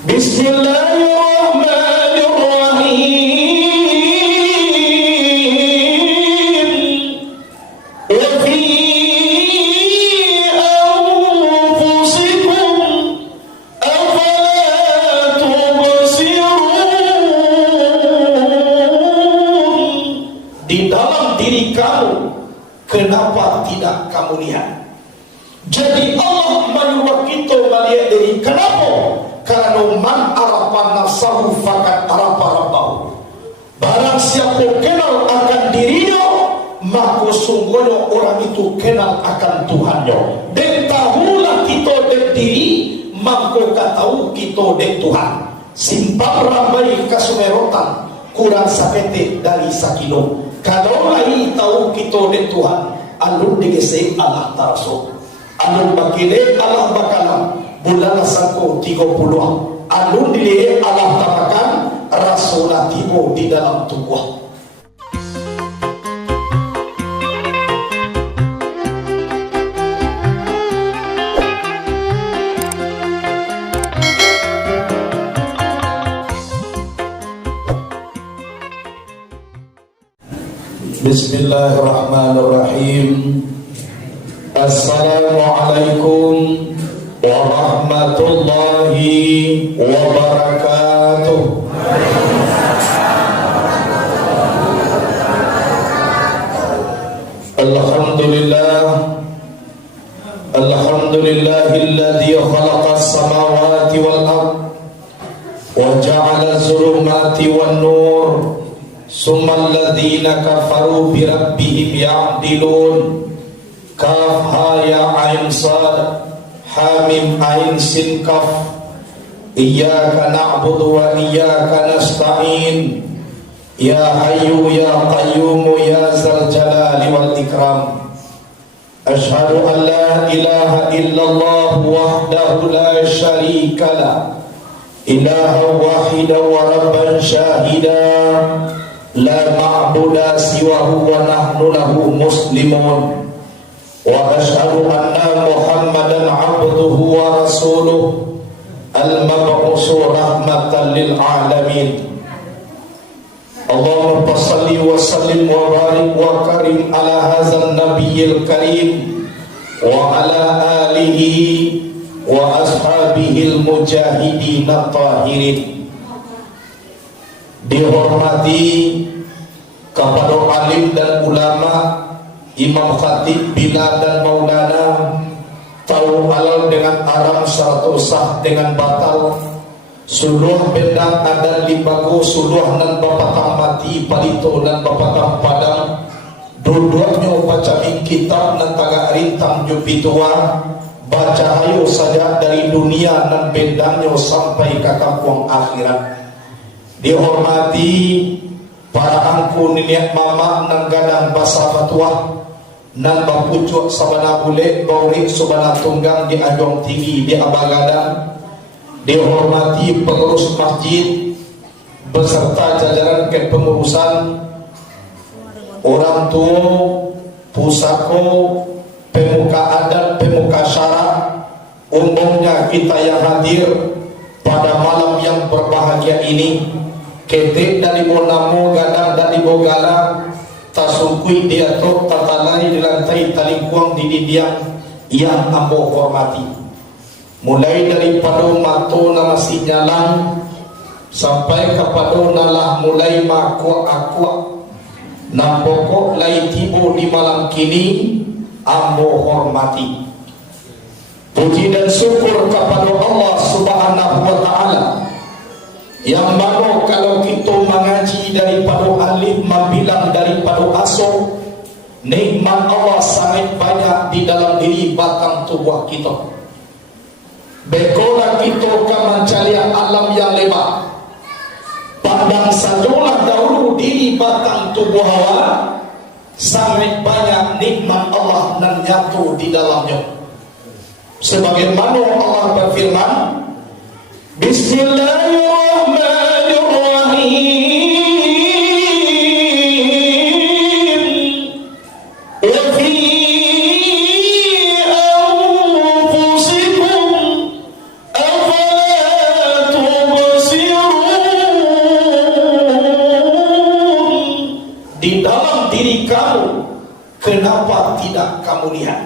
Bismillahirrahmanirrahim. Wa fi anfusikum afala tubsirun. Di dalam diri kamu, kenapa tidak kamu lihat? Jadi Allah menyuruh kita melihat diri. Kenapa? Karena man arafa nafsahu faqad arafa rabbahu. Barang siapa kenal akan dirinya, maka sungguhnya orang itu kenal akan Tuhannya. Dan tahulah kita dan diri, maka tahu kita dan Tuhan. Simpang ramai kasumerotan kurang sakete dari sakilo. Kalau lagi tahu kita dan Tuhan, alun digesek Allah tarso. Alun bakile Allah bakalam bulan sangko 30. Alun dilihat Allah tapakan Rasulah tibo di dalam tubuh. Bismillahirrahmanirrahim. Assalamualaikum warahmatullahi wabarakatuh. Alhamdulillahilladzi khalaqas samawati wal ardh wa ja'ala zulumati wan nur summal ladzina kafaru bi rabbihim ya'dilun. Kaf ha ya ain sad ha mim ain sin kaf. Iyyaka na'budu wa iyyaka nasta'in. Ya hayyu ya qayyum ya zal jalali wal ikram. Ashhadu an la ilaha illallah wahdahu la syarika lah, ilaha wahida wa rabban syahida, la ma'buda siwahu wa nahnu lahu muslimun. Wa ashhadu anna Muhammadan abduhu wa rasuluh al-mab'usu rahmatan lil alamin. Allahumma salli wa sallim wa barik wa karim ala hadzal nabiyil karim wa ala alihi wa ashabihil mujahidin at-tahirin. Dihormati kepada alim dan ulama, imam khatib bina dan maulana, tahu halal dengan haram, syaratu sah dengan batal, suluh bendang adan limbago, suluh nan bapatang mati palito dan bapatang padang, dua-duanya baca kitab nan tagak rintang jupitua, baca hayo saja dari dunia nan bendangnya sampai ke kampung akhirat. Dihormati para angku nenek mama nan gadang basa fatwa, nan bapucuk sabana bulet baurik sabana tunggang di ajong tinggi di abagadang. Dihormati pengurus masjid beserta jajaran kepengurusan, orang tua, pusako, pemuka adat, pemuka syara, umumnya kita yang hadir pada malam yang berbahagia ini. Ketik dari Bonamu, gadang dari Bogala, tasukui diatur tatalai di lantai talikuang di didiang yang ambo hormati. Mulai daripada mato nama si nyalang sampai kepada nalah mulai makwa-akwa nam pokok lai tibo di malam kini ambo hormati. Puji dan syukur kepada Allah Subhanahu wa ta'ala, yang mana kalau kita mengaji daripada alif membilang daripada aso, nikmat Allah sangat banyak di dalam diri batang tubuh kita. Bekola kita akan mencari alam yang lebar. Pandang sajalah dahulu diri batang tubuh hawa, sangat banyak nikmat Allah yang nyatu di dalamnya. Sebagaimana Allah berfirman, Bismillahirrahmanirrahim. Wa fi anfusikum afala kenapa tidak kamu lihat?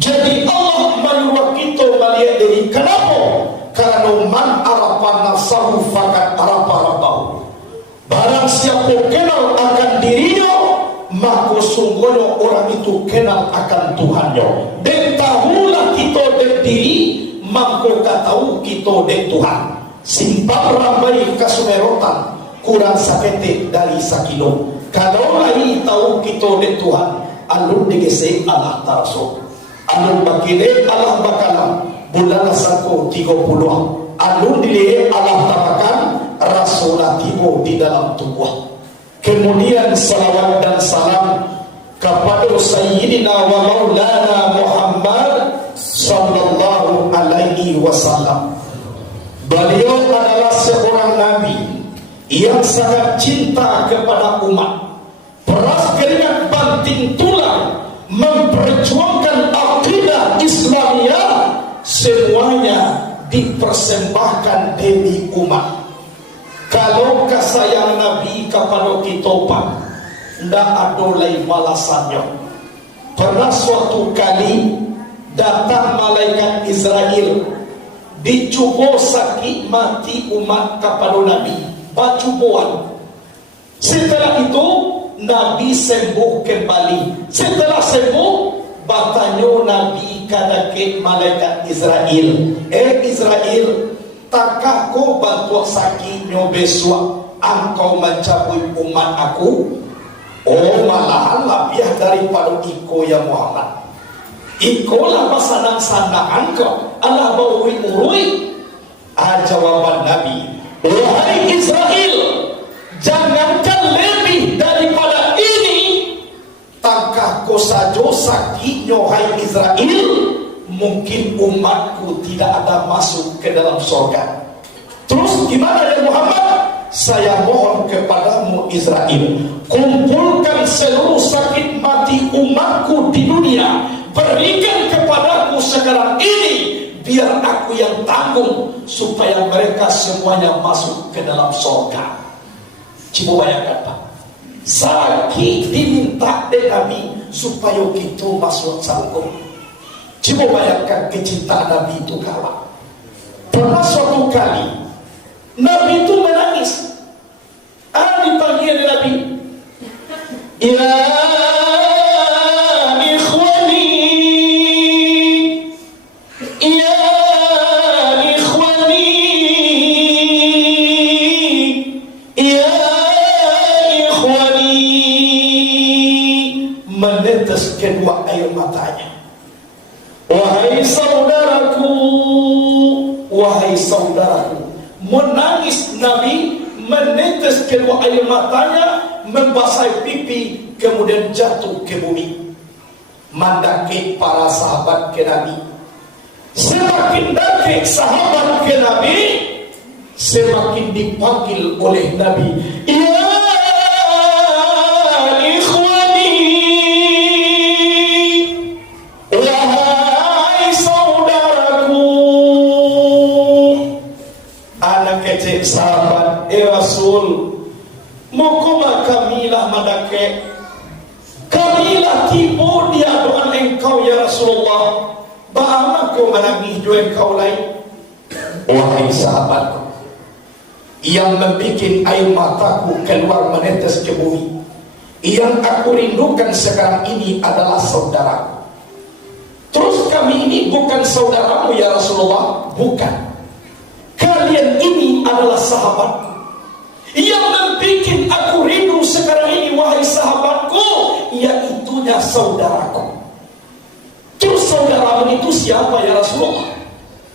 Jadi Allah menyuruh kita melihat diri. Kenapa? Karena man arafa nafsahu faqad arafa rabbahu. Barang siapa kenal akan dirinya, maka sungguhnya orang itu kenal akan Tuhannya. Dan tahulah kita dan diri, maka tahu kita dan Tuhan. Simpang ramai kasumerotan kurang sakete dari sakilo. Kalau lagi tahu kita dan Tuhan, alun digese Allah taraso, alun bakile Allah bakalam bulan sako 30, alun dilihat Allah tapakan rasulah tibo di dalam tubuh. Kemudian salawat dan salam kepada Sayyidina wa Maulana Muhammad sallallahu alaihi wasallam. Beliau adalah seorang nabi yang sangat cinta kepada umat, peras keringat banting tulang memperjuangkan akidah Islamiyah, semuanya dipersembahkan demi umat. Kalau kasayang Nabi kepada kita pak, tidak ada lain balasannya. Pernah suatu kali datang malaikat Israel, dicuba sakit mati umat kepada Nabi, bacubuan. Setelah itu Nabi sembuh kembali. Setelah sembuh, bertanya Nabi kepada malaikat Israel, Israel, takkah kau bantu sakitnya besok engkau mencabut umat aku? Oh, malahan lebih daripada iko ya Muhammad. Iko lah pasanang-sanang engkau Allah bawa urui. Jawaban Nabi, wahai Israel, jangankan lebih daripada ini, takkah kau saja sakitnya hai Israel, mungkin umatku tidak ada masuk ke dalam surga. Terus gimana ya Muhammad? Saya mohon kepadamu Israel, kumpulkan seluruh sakit mati umatku di dunia, berikan kepadaku sekarang ini, biar aku yang tanggung, supaya mereka semuanya masuk ke dalam surga. Coba bayangkan Pak, sakit diminta dari Nabi supaya kita masuk surga. Coba bayangkan kecintaan Nabi itu kawan. Pernah suatu kali Nabi itu menangis. Dipanggil Nabi, ya ikhwani, ya ikhwani, ya ikhwani, menetes kedua air matanya. Wahai saudaraku, wahai saudaraku. Menangis Nabi, menetes kedua air matanya, membasahi pipi, kemudian jatuh ke bumi. Mendaki para sahabat ke Nabi. Semakin daki sahabat ke Nabi, semakin dipanggil oleh Nabi, ya ikhwani, wahai saudaraku. Anak kecil sahabat, Rasul, mukuma kamilah madake, kamilah tiba di hadapan engkau ya Rasulullah. Bagaimana kau menangis juga engkau lain? Wahai sahabatku, yang membuat air mataku keluar menetes ke bumi, yang aku rindukan sekarang ini adalah saudaraku. Terus kami ini bukan saudaramu ya Rasulullah? Bukan. Kalian ini adalah sahabatku. Yang membuat aku rindu sekarang ini, wahai sahabatku, yaitunya saudaraku. Terus saudaramu itu siapa ya Rasulullah?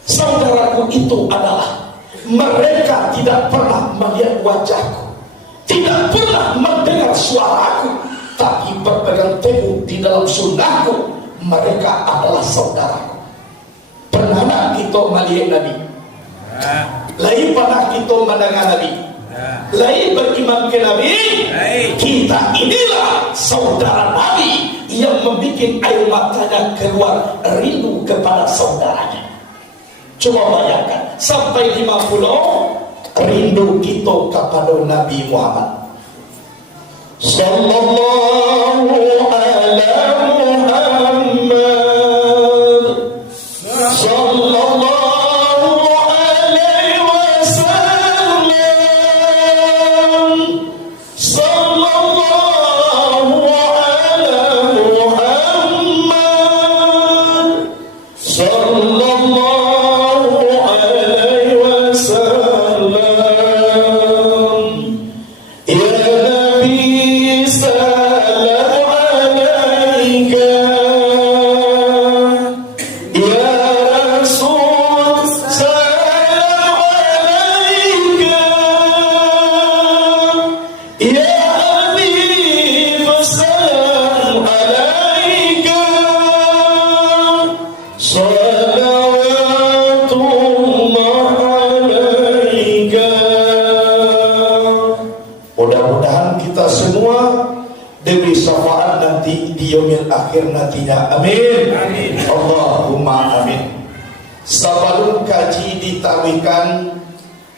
Saudaraku itu adalah mereka tidak pernah melihat wajahku, tidak pernah mendengar suaraku, tapi berpegang teguh di dalam sunnahku. Mereka adalah saudaraku. Pernah kita melihat Nabi? Lain pernah kita mendengar Nabi? Lain beriman ke Nabi? Kita inilah saudara Nabi yang membuat air matanya keluar rindu kepada saudaranya. Coba bayangkan, sampai 50 rindu kita kepada Nabi Muhammad. Sallallahu ala Muhammad. Sallallahu alaihi wasallam. Sallallahu ala Muhammad. Sallallahu alaihi wasallam. Ya Nabi salam alaika. Ya Rasul salam alaika. Ya Habib salam alaika. Salawatullah alaika. Mudah-mudahan kita semua diberi syafaat nanti di yaumil akhir nantinya. Amin. Amin. Allahumma amin. Sebelum kaji ditawikan,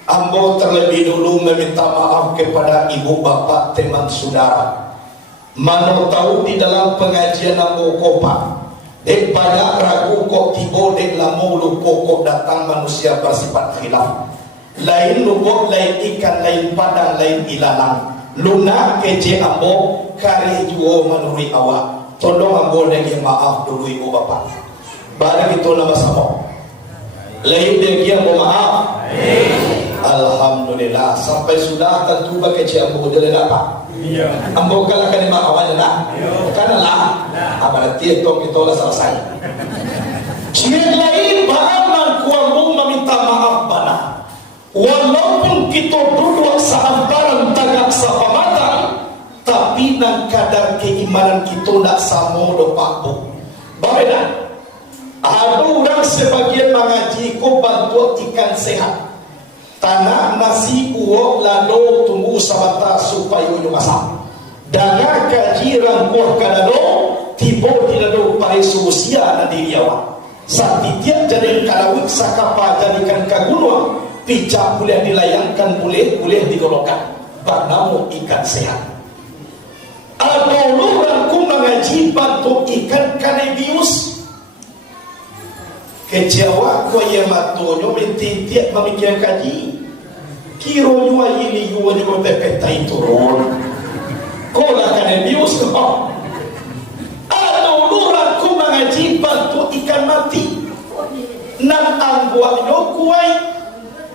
ambo terlebih dulu meminta maaf kepada ibu bapak teman saudara. Mano tahu di dalam pengajian ambo kopa, dek banyak ragu kok tibo dek lamu lupo kok datang manusia bersifat khilaf. Lain lubuk, lain ikan, lain padang, lain ilalang. Luna kece ambo kari juo menurui awak. Tolong ambo lagi maaf dulu ibu bapak. Barang itu nama sama. Lain dia ambo maaf. Alhamdulillah. Sampai sudah tentu bagi kece ambo dia apa? Ambo kalau kan maaf aja lah. Karena lah. Berarti itu kita lah selesai. Jika lain bahan kuambo meminta maaf bana. Walaupun kita duduk sehamparan tagak sapamatan, tapi nang kadar keimanan kita nak sama dopak bu. Bagaimana? Ada orang sebagian mengaji ko bantu ikan sehat. Tanah nasi uok lalu tunggu sabata supaya ujung masak. Dana kaji rangkuh kadalo tiba di lalu pai solusia na diri awak. Saat tiap jadi kalawik sakapa jadikan kagunua. Pijak boleh dilayangkan, boleh digolongkan. Banamu ikan sehat. Ada orang ku mengaji bantu ikan kanebius. Kecewa ku yang matonyo mintintiak memikirkan kaji. Kiro nyua ini nyua nyua pepetai turun. Kola kanebius kau. Ada orang ku mengaji bantu ikan mati. Nan angguaknya kuai.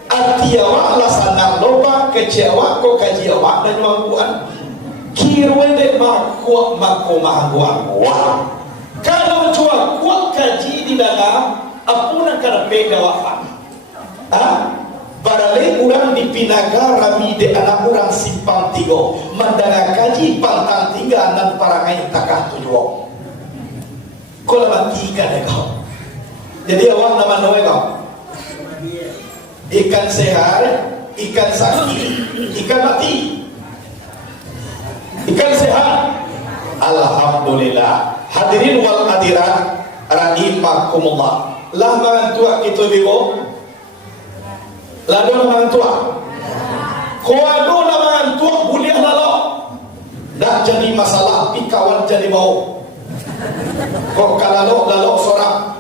Atiawa lasanak loba kecewa ko kajiawa dan mangguan kirwe de makwa mako mangguan. Kalau cua kuat kaji di dalam apuna kana pega wafat. Barale urang di Pinaga rami de anak urang simpang tigo mandanga kaji pantang tiga nan parangai takah tujuh. Kola mati ikan kau. Jadi awak nama noe kau. Ikan sehat, ikan sakit, ikan mati. Ikan sehat. Alhamdulillah. Hadirin wal hadirat rahimakumullah. Lah mantua kita bibo. Lalu mantua. Kuado lah mantua boleh lalu. Dah jadi masalah pi kawan jadi bau. Kok kalau lalu seorang.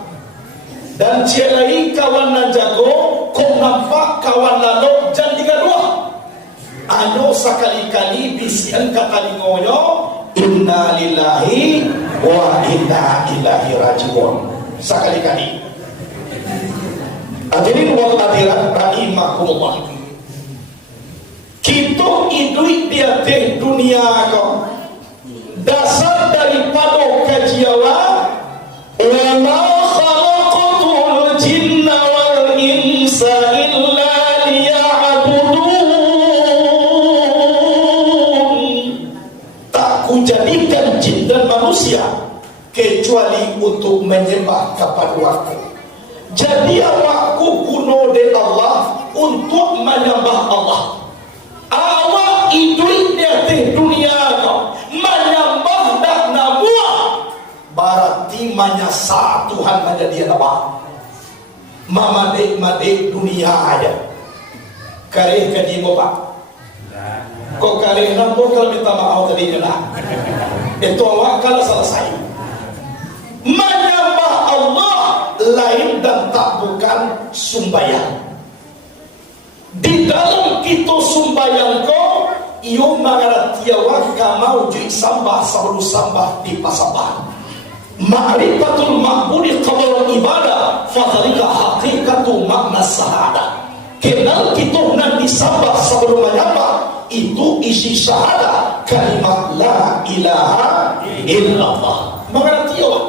Dan celai kawan nan jago, kau nampak kawan lalu jadi kedua. Ano sekali-kali bisian kata lingoyo, inna lillahi wa inna ilaihi rajiun. Sekali-kali. Hadirin wal hadirat rahimakumullah. Kita hidup di atas dunia kau. Dasar daripada kajiawa, ulama jadikan jin dan manusia kecuali untuk menyembah kepada waktu. Jadi awakku kuno de Allah untuk menyembah Allah. Awak hidup di dunia kau menyembah dan nabuah berarti menyasa Tuhan menjadi Allah. Mamadek dunia aja. Kareh kadi bapak. Kok kali nampo kalau minta maaf tadi lah. Itu awak kalau selesai. Menyembah Allah lain dan tak bukan sumbayang. Di dalam kita sumbayang ko, iyo mangaratiawa kamau jui sambah sabulu sambah di pasabah. Ma'rifatul ma'budi qabla ibadah fadhalika haqiqatu makna syahadah. Kenal kita nak disambah sebelum menyembah, itu isi syahadah kalimat la ilaha illallah. Mengerti awak?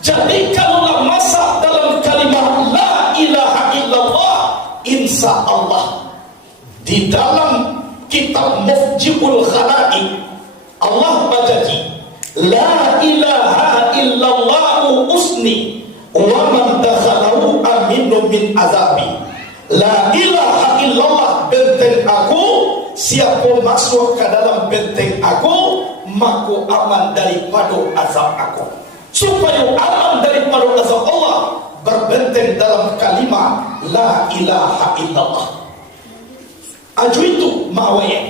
Jadi kalau masak dalam kalimat la ilaha illallah, insya Allah di dalam kitab Mufjibul Khala'iq Allah berjanji la ilaha illallah usni wa man dakhalahu aminu min azabi. La ilaha illallah benteng aku, siapa masuk ke dalam benteng aku maka aman daripada azab aku. Supaya aman daripada azab Allah, berbenteng dalam kalimat la ilaha illallah. Aju itu mawaya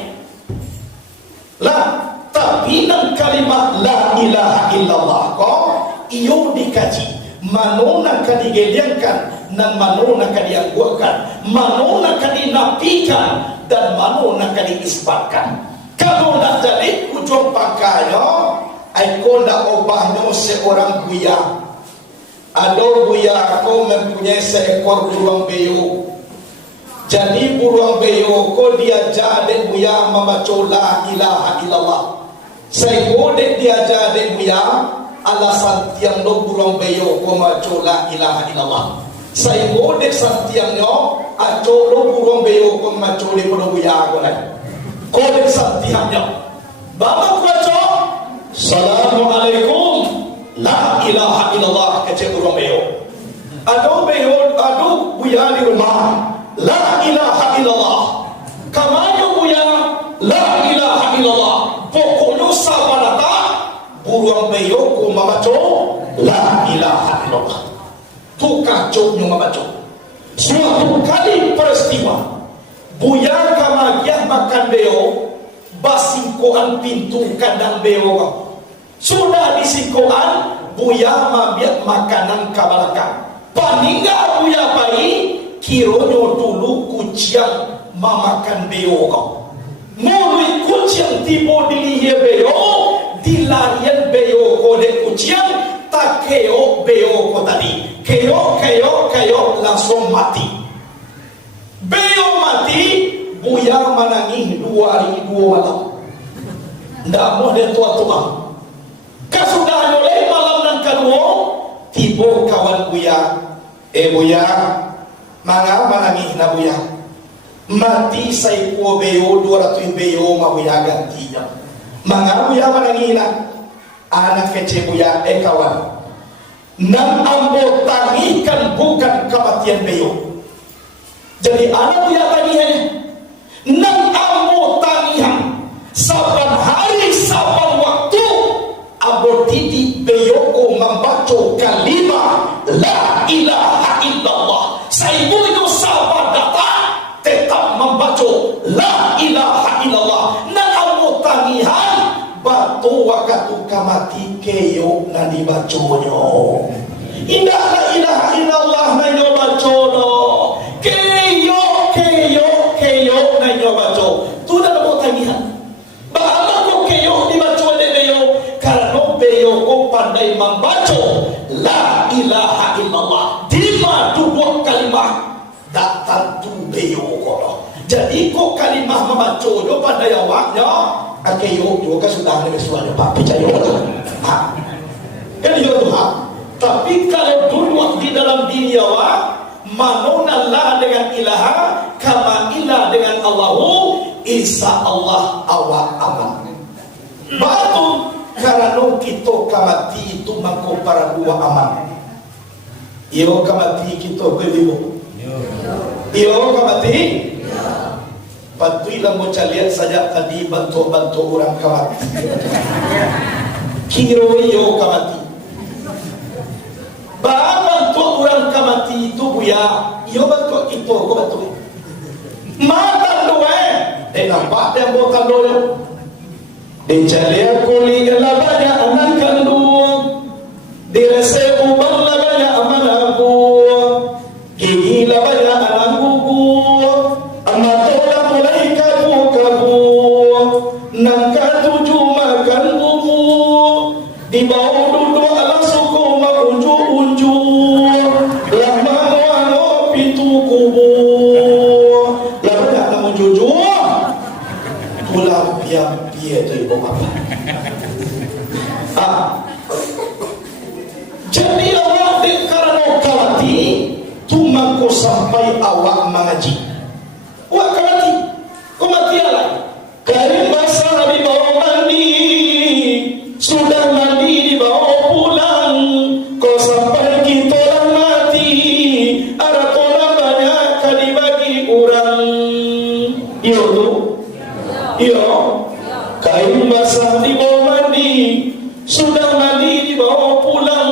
lah, tapi dalam kalimat la ilaha illallah kok iyo dikaji manona ka digeliangkan dan manona ka diangguakan, manona ka dinafikan dan manona ka diisbatkan. Kalau nak jadi ujung pakainya aku nak obahnya seorang buaya. Ada buaya aku mempunyai seekor burung beo. Jadi burung beo ko dia jadi buaya membaca la ilaha illallah. Saya bodek dia jadi buaya alasan tiang do burung beo ko membaca la ilaha illallah. Saya bodek santiangnya aco do burung beo ko membaca di buaya ko lai. Kodek santiangnya. Bapak baca Assalamualaikum la ilaha illallah kecil burung beo. Ado buaya di rumah la ilaha illallah. Kamanyo buaya la ilaha illallah. Pokoknya sabanata burung beo ko membaca la ilaha illallah. Tu kacoknya membaca. Suatu kali peristiwa buaya kamagiah makan beo, basingkoan pintu kandang beo. Sudah disingkoan, buaya mabiat makanan kabalakan. Paningga buaya bayi, kironyo dulu kuciang mamakan beo kau. Mulai kuciang tibo dilihe beo, dilarian beo ko de kuciang, tak keo beo ko tadi. Keo langsung mati. Beo mati, buaya menangis 2 hari 2 malam. Ndak mau dia tua-tua. Kasudah oleh malam dan kedua, tiba kawan buaya. Buaya, mangga menangis na buaya. Mati saya kuo beo 200 beo ma buaya gantinya. Mangga buaya menangis na. Anak kecil buaya, kawan. Nang ambo tangikan bukan kematian beo. Jadi anak buaya tangihannya. Nang ambo tangihan saban hari saban waktu abo didik beyoko membaca kalimat la ilaha illallah. Saya itu saban datang tetap membaca la ilaha illallah. Nang ambo tangihan batu wakatu kamati keyo na dibaconyo. Indah la ilaha illallah na nyo bacono. Keyo na nyo baco. Tu dah mau tangihan. Bahala ko keyo dibaco de beyo. Karena beyo ko pandai membaca la ilaha illallah. Dima dua kalimat datang tu beyo ko. Jadi ko kalimat membaca do pandai awaknya. Keyo juga sudah ada suara Pak percaya lah. Kan yo Tuhan. Tapi kalau dulu di dalam diri awak manona la dengan ilaha kama ilah dengan Allahu, insya Allah awak aman. Batu karena kita kamati itu mangko para dua aman. Iyo kamati kita beliau. Iyo kamati. Patuilah mau lihat saja tadi bantu orang kamati. Kiro iyo kamati. Bantu orang kamati itu buya, iyo bantu itu, kau bantu. Mata doa nampak dia buat tanda dia. Dia kulit lah banyak anak kandung, dirasa ubang lah banyak manabu, gigi lah banyak anak gugur, mata lah mulai kabu-kabu, nangka tujuh makan bubur, di bawah duduk ala suku unjuk-unjuk, lama wano pintu kubur, lah banyak nama jujur, pulang biar tu ibu bapa. Jadi awak di karena kalati tumaku sampai awak mengaji. Awak kalati, kau mati alai. Karim basah di bawah mandi, sudah mandi di bawah pulang. Kau sampai kita orang mati, ada orang banyak kali bagi orang. Iyo tu, iyo. Kain basah di bawah mandi, sudah mandi di bawah pulang.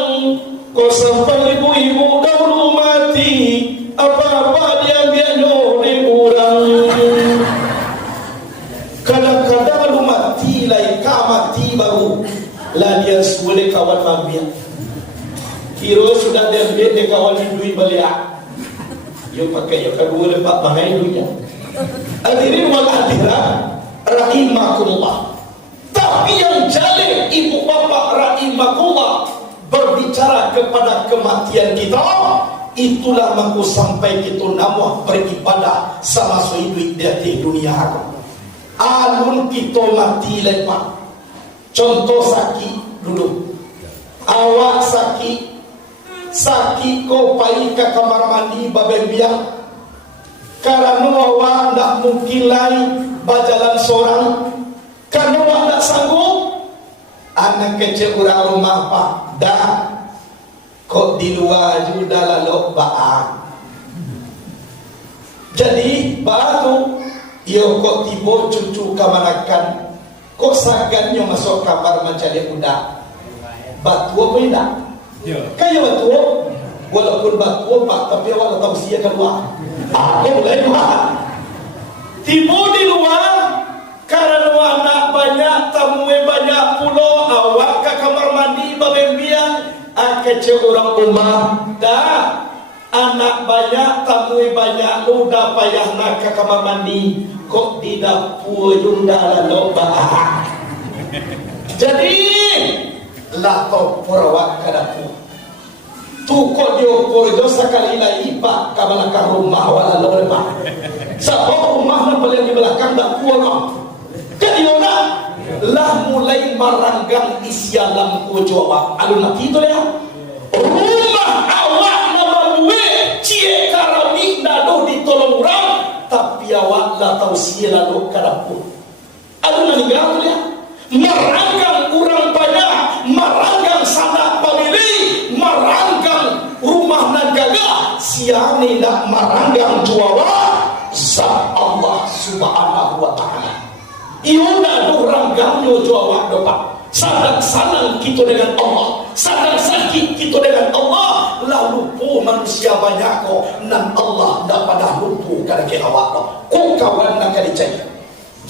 Kau sampai ibu-ibu dahulu mati, apa-apa dia biar di kurang. Kadang-kadang lu mati lah, mati baru lah dia boleh kawan ambil. Kira sudah dia ambil dia kawan duit balik. Yo pakai yo kedua lepas pakai duitnya. Hadirin wal hadirat rahimakumullah. Tapi yang jalin ibu bapa rahimakumullah berbicara kepada kematian kita, itulah mampu sampai kita nama beribadah sama hidup di dunia aku. Alun kita mati lepas. Contoh sakit dulu. Awak sakit kau pergi ke kamar mandi babembiang. Karena awak tak mungkin lain berjalan seorang, karena awak tak sanggup. Anak kecil orang rumah pak dah kok di luar juga lalu baan. Jadi baru yo kok tiba cucu kamanakan, kok sagannya masuk kamar mencari budak. Batu apa tidak? Kayak batu, walaupun batu pak, tapi awak tahu sia keluar. Aku mulai luar. Tiba di luar karena anak banyak, tamu banyak pulau, awak ke kamar mandi babembiang, kecil orang rumah dah. Anak banyak, tamu banyak, udah payah nak ke kamar mandi, kok di dapur junda lalu bah. Jadi lah kau perawat ke dapur. Tu kok diukur dosa kali lagi pak ke belakang rumah walau lepas. Sebab rumah yang paling di belakang tak kuat. Kadiona lah mulai meranggang isi alam ku jawab. Alun mati tu ya. Rumah awak nama duit cie karami dado ditolong orang, tapi awak lah tahu sia lalu ke dapur. Alun meninggal tu ya. Meranggang orang banyak, meranggang sanak pemilih, meranggang rumah nagaga, siani nak meranggang juawa zat Allah subhanahu wa ta'ala. Iuna orang ganggu juawa doa. Sadang-sadang kita dengan Allah, sadang sakit kita dengan Allah, lalu lupa manusia banyak kok, nan Allah tak pada lupa kalau kita awak kau kawan nak dicari.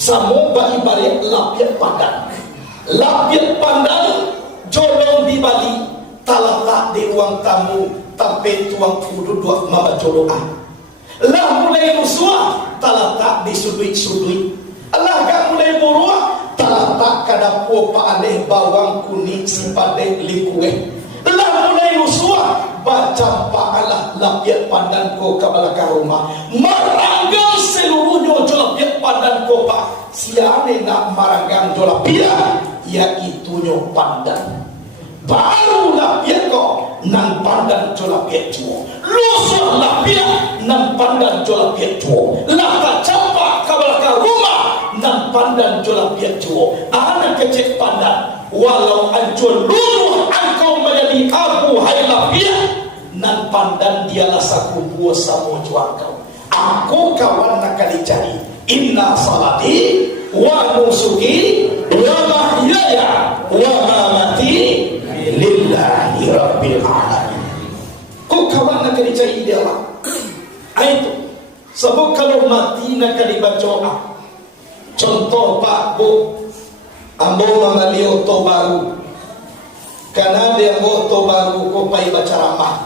Samo balik lapiat pandang jolong di Bali, talatak di ruang tamu, tapi tuang kudu dua mama jolokan. Lah mulai rusuh, talatak di sudut-sudut. Allah kan mulai buruah, talatak kada popa aleh bawang kuning sipade likueh. Lah mulai rusuh, baca paalah lapiat pandan ko ke belakang rumah, meranggang seluruhnya jolapiat pandan ko pak. Siane nak meranggang jolapiat, iaitunya pandan. Baru lapiat ko nan pandan jolapiat juo. Lusuh lapiat nan pandan jolapiat juo. Laka campak ke belakang rumah nan pandan jolapiat juo. Anak kecil pandan, walau ancur luluh engkau menjadi abu hai lapiat, nan pandan dialah saku buah samo juang kau. Aku kawan nak kali cari. Inna salati wa nusuki wa mahyaya wa mamati lillahi rabbil alamin. Kau kawan nak kali cari dia apa? Itu sebab kalau mati nak kali baca Contoh Pak Bu, ambo membeli oto baru. Karena dia oto baru ko pai bacaramah.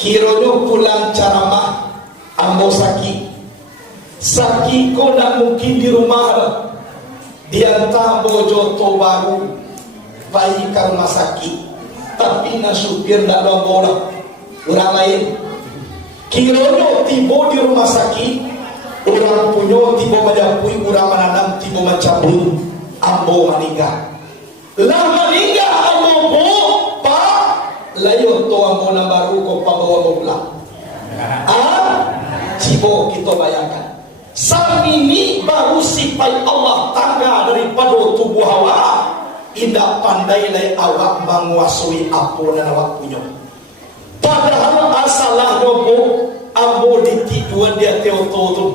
Kironyo pulang caramah, ambo sakit. Sakit ko nak mungkin di rumah. Dia tak bojo oto baru, pai ke rumah sakit. Tapi na supir nak dong bola. Orang lain. Kironyo tiba di rumah sakit. Orang punyo tiba majapui, orang menanam tiba macabui. Ambo meninggal. Lah meninggal ambo po, Pak. Layo to ambo na baru ko pabawa mo pulang. Cibo kita bayangkan. Saat ini baru sipai Allah tangga daripada tubuh Hawa. Indah pandai lai awak menguasai apa dan awak punya. Padahal asalah robo ambo ditiduan dia teoto tu.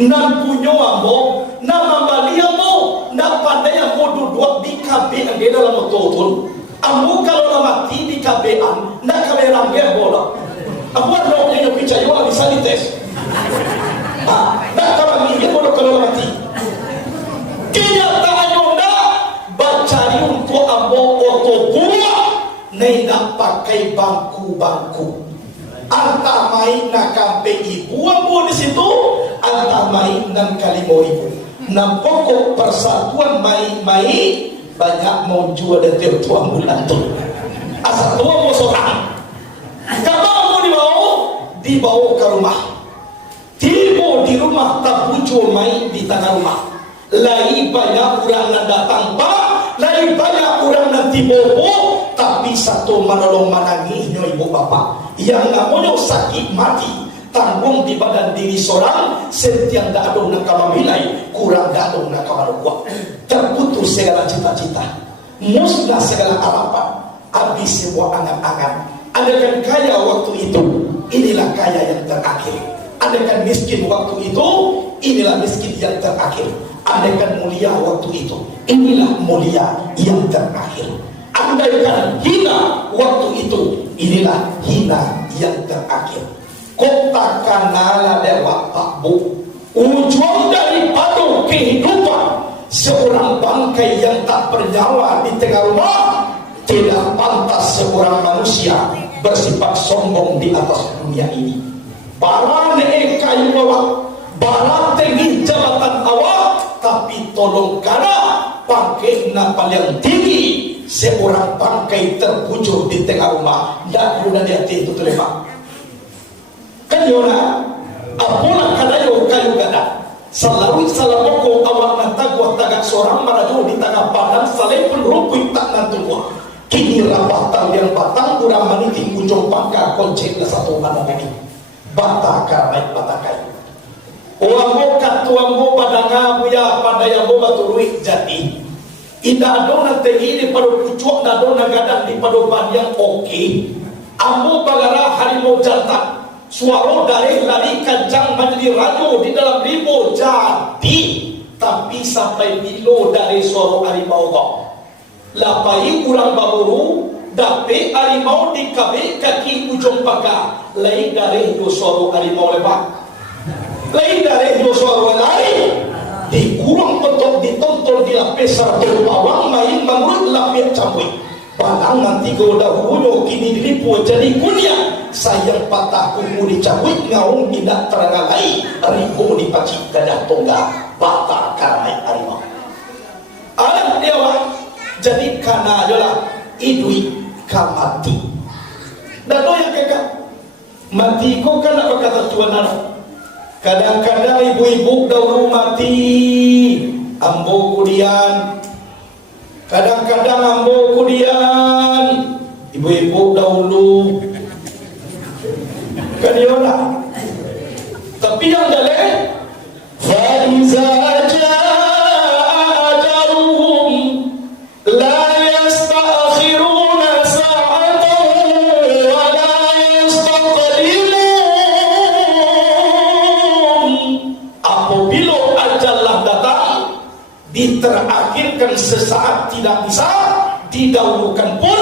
Nan punya ambo, nama bali ambo, nak pandai ambo duduk di KB yang di dalam totun. Ambo kalau mati di KB an, nak KB rangge bola. Aku ada yang percaya bisa dites. Nak kalau ni bola kalau mati. Kenyataannya nak bacari untuk ambo oto buah, ni nak pakai bangku-bangku. Anta main nak kampe ibu ambo di situ, anta main 6.000. Nah pokok persatuan main banyak mau jual dan tuang bulan tu. Asal tua mau seorang. Kalau mau dibawa ke rumah. Tiba di rumah tak muncul main di tengah rumah. Lai banyak orang yang datang Pak, lai banyak orang yang tibobo, tapi satu menolong menangisnya ibu bapak. Yang namanya sakit mati, tanggung di badan diri seorang, setiap tak ada nak kamamilai, kurang tak ada nak kamalukuat. Terputus segala cita-cita, musnah segala harapan, habis semua angan-angan. Adakan kaya waktu itu, inilah kaya yang terakhir. Adakan miskin waktu itu, inilah miskin yang terakhir. Andaikan mulia waktu itu, inilah mulia yang terakhir. Andaikan hina waktu itu, inilah hina yang terakhir. Kota kanala dewa Pak Bu, ujung daripada kehidupan seorang bangkai yang tak bernyawa di tengah rumah. Tidak pantas seorang manusia bersifat sombong di atas dunia ini. Barang kayu awak, barang tinggi jabatan awak, tapi tolong karena pangkai paling tinggi seorang bangkai terbujur di tengah rumah. Tak guna dia itu terima. Kan yona, apalah kadayo kayu gada. Selalu salamoko awak nantagwa tagak seorang marajo di tengah padang salai penrupui tak nantuwa. Kini rapatan yang batang kurang meniti ujung pangka koncek satu mana ini. Bataka baik batakai. Uambo katuambo padanga buya padaya bo batului jati. Ida adona tegi di padu pucuk na adona gadang di padu yang oke. Ambo bagara harimau jantan. Suara dari lari kencang menjadi rajo di dalam rimbo jati. Tapi sampai bilo dari suara harimau kok. Lapai kurang baburu, dape harimau di kabe kaki ujung pagar. Lain dari itu suara harimau lepak. Lain dari itu suara lain. Dikurang betul ditonton di lapis serta bawang main menurut lapis campur. Padang nanti kau dahulu kini dilipu jadi kunyah. Sayang patah kumu dicabut ngaung tidak terangalai. Ribu dipacik gajah tonggak patah karai harimau. Alam dewa jadi kana adalah idui kamati. Dan yang kekal mati kau kan apa kata Tuhan Allah. Kadang-kadang ibu-ibu dahulu mati, ambo kudian. Kadang-kadang ambo kudian, ibu-ibu dahulu. Kan yola. Tapi yang dalek, faiza jaa ajaluhum la yastakhiruna sa'atan wa la yastaqdimun. Apabila ajallah datang, diterakhirkan sesaat tidak bisa, didahulukan pun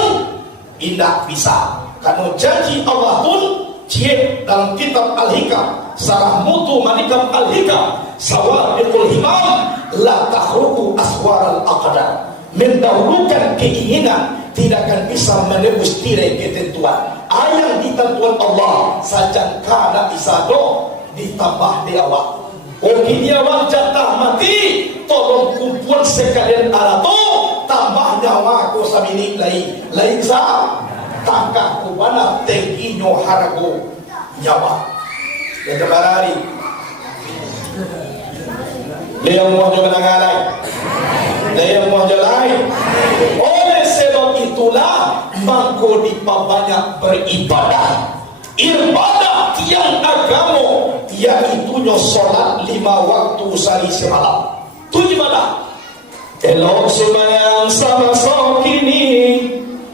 tidak bisa. Karena janji Allah pun Cik dalam kitab Al-Hikam, Sarah Mutu Manikam Al-Hikam, Sawabiqul Himam, la takhruqu aswaral aqdar. Mendahulukan keinginan tidak akan bisa menembus tirai ketentuan. Ayang ditentuan Allah saja kada isado ditambah di awak. Oke dia wang jatah mati, tolong kumpul sekalian arato, tambah nyawa ko sa minik lain sa tangkah ko mana tengkinyo harago nyawa. Yang kebarari Leyang mo nyo menangalay, leyang mo nyo lain. Oleh sebab itulah mangko dipabanyak beribadah. Ibadah tiang agama yaitu sholat 5 waktu sehari semalam. Itu ibadah. Elok sembahyang sama sokini,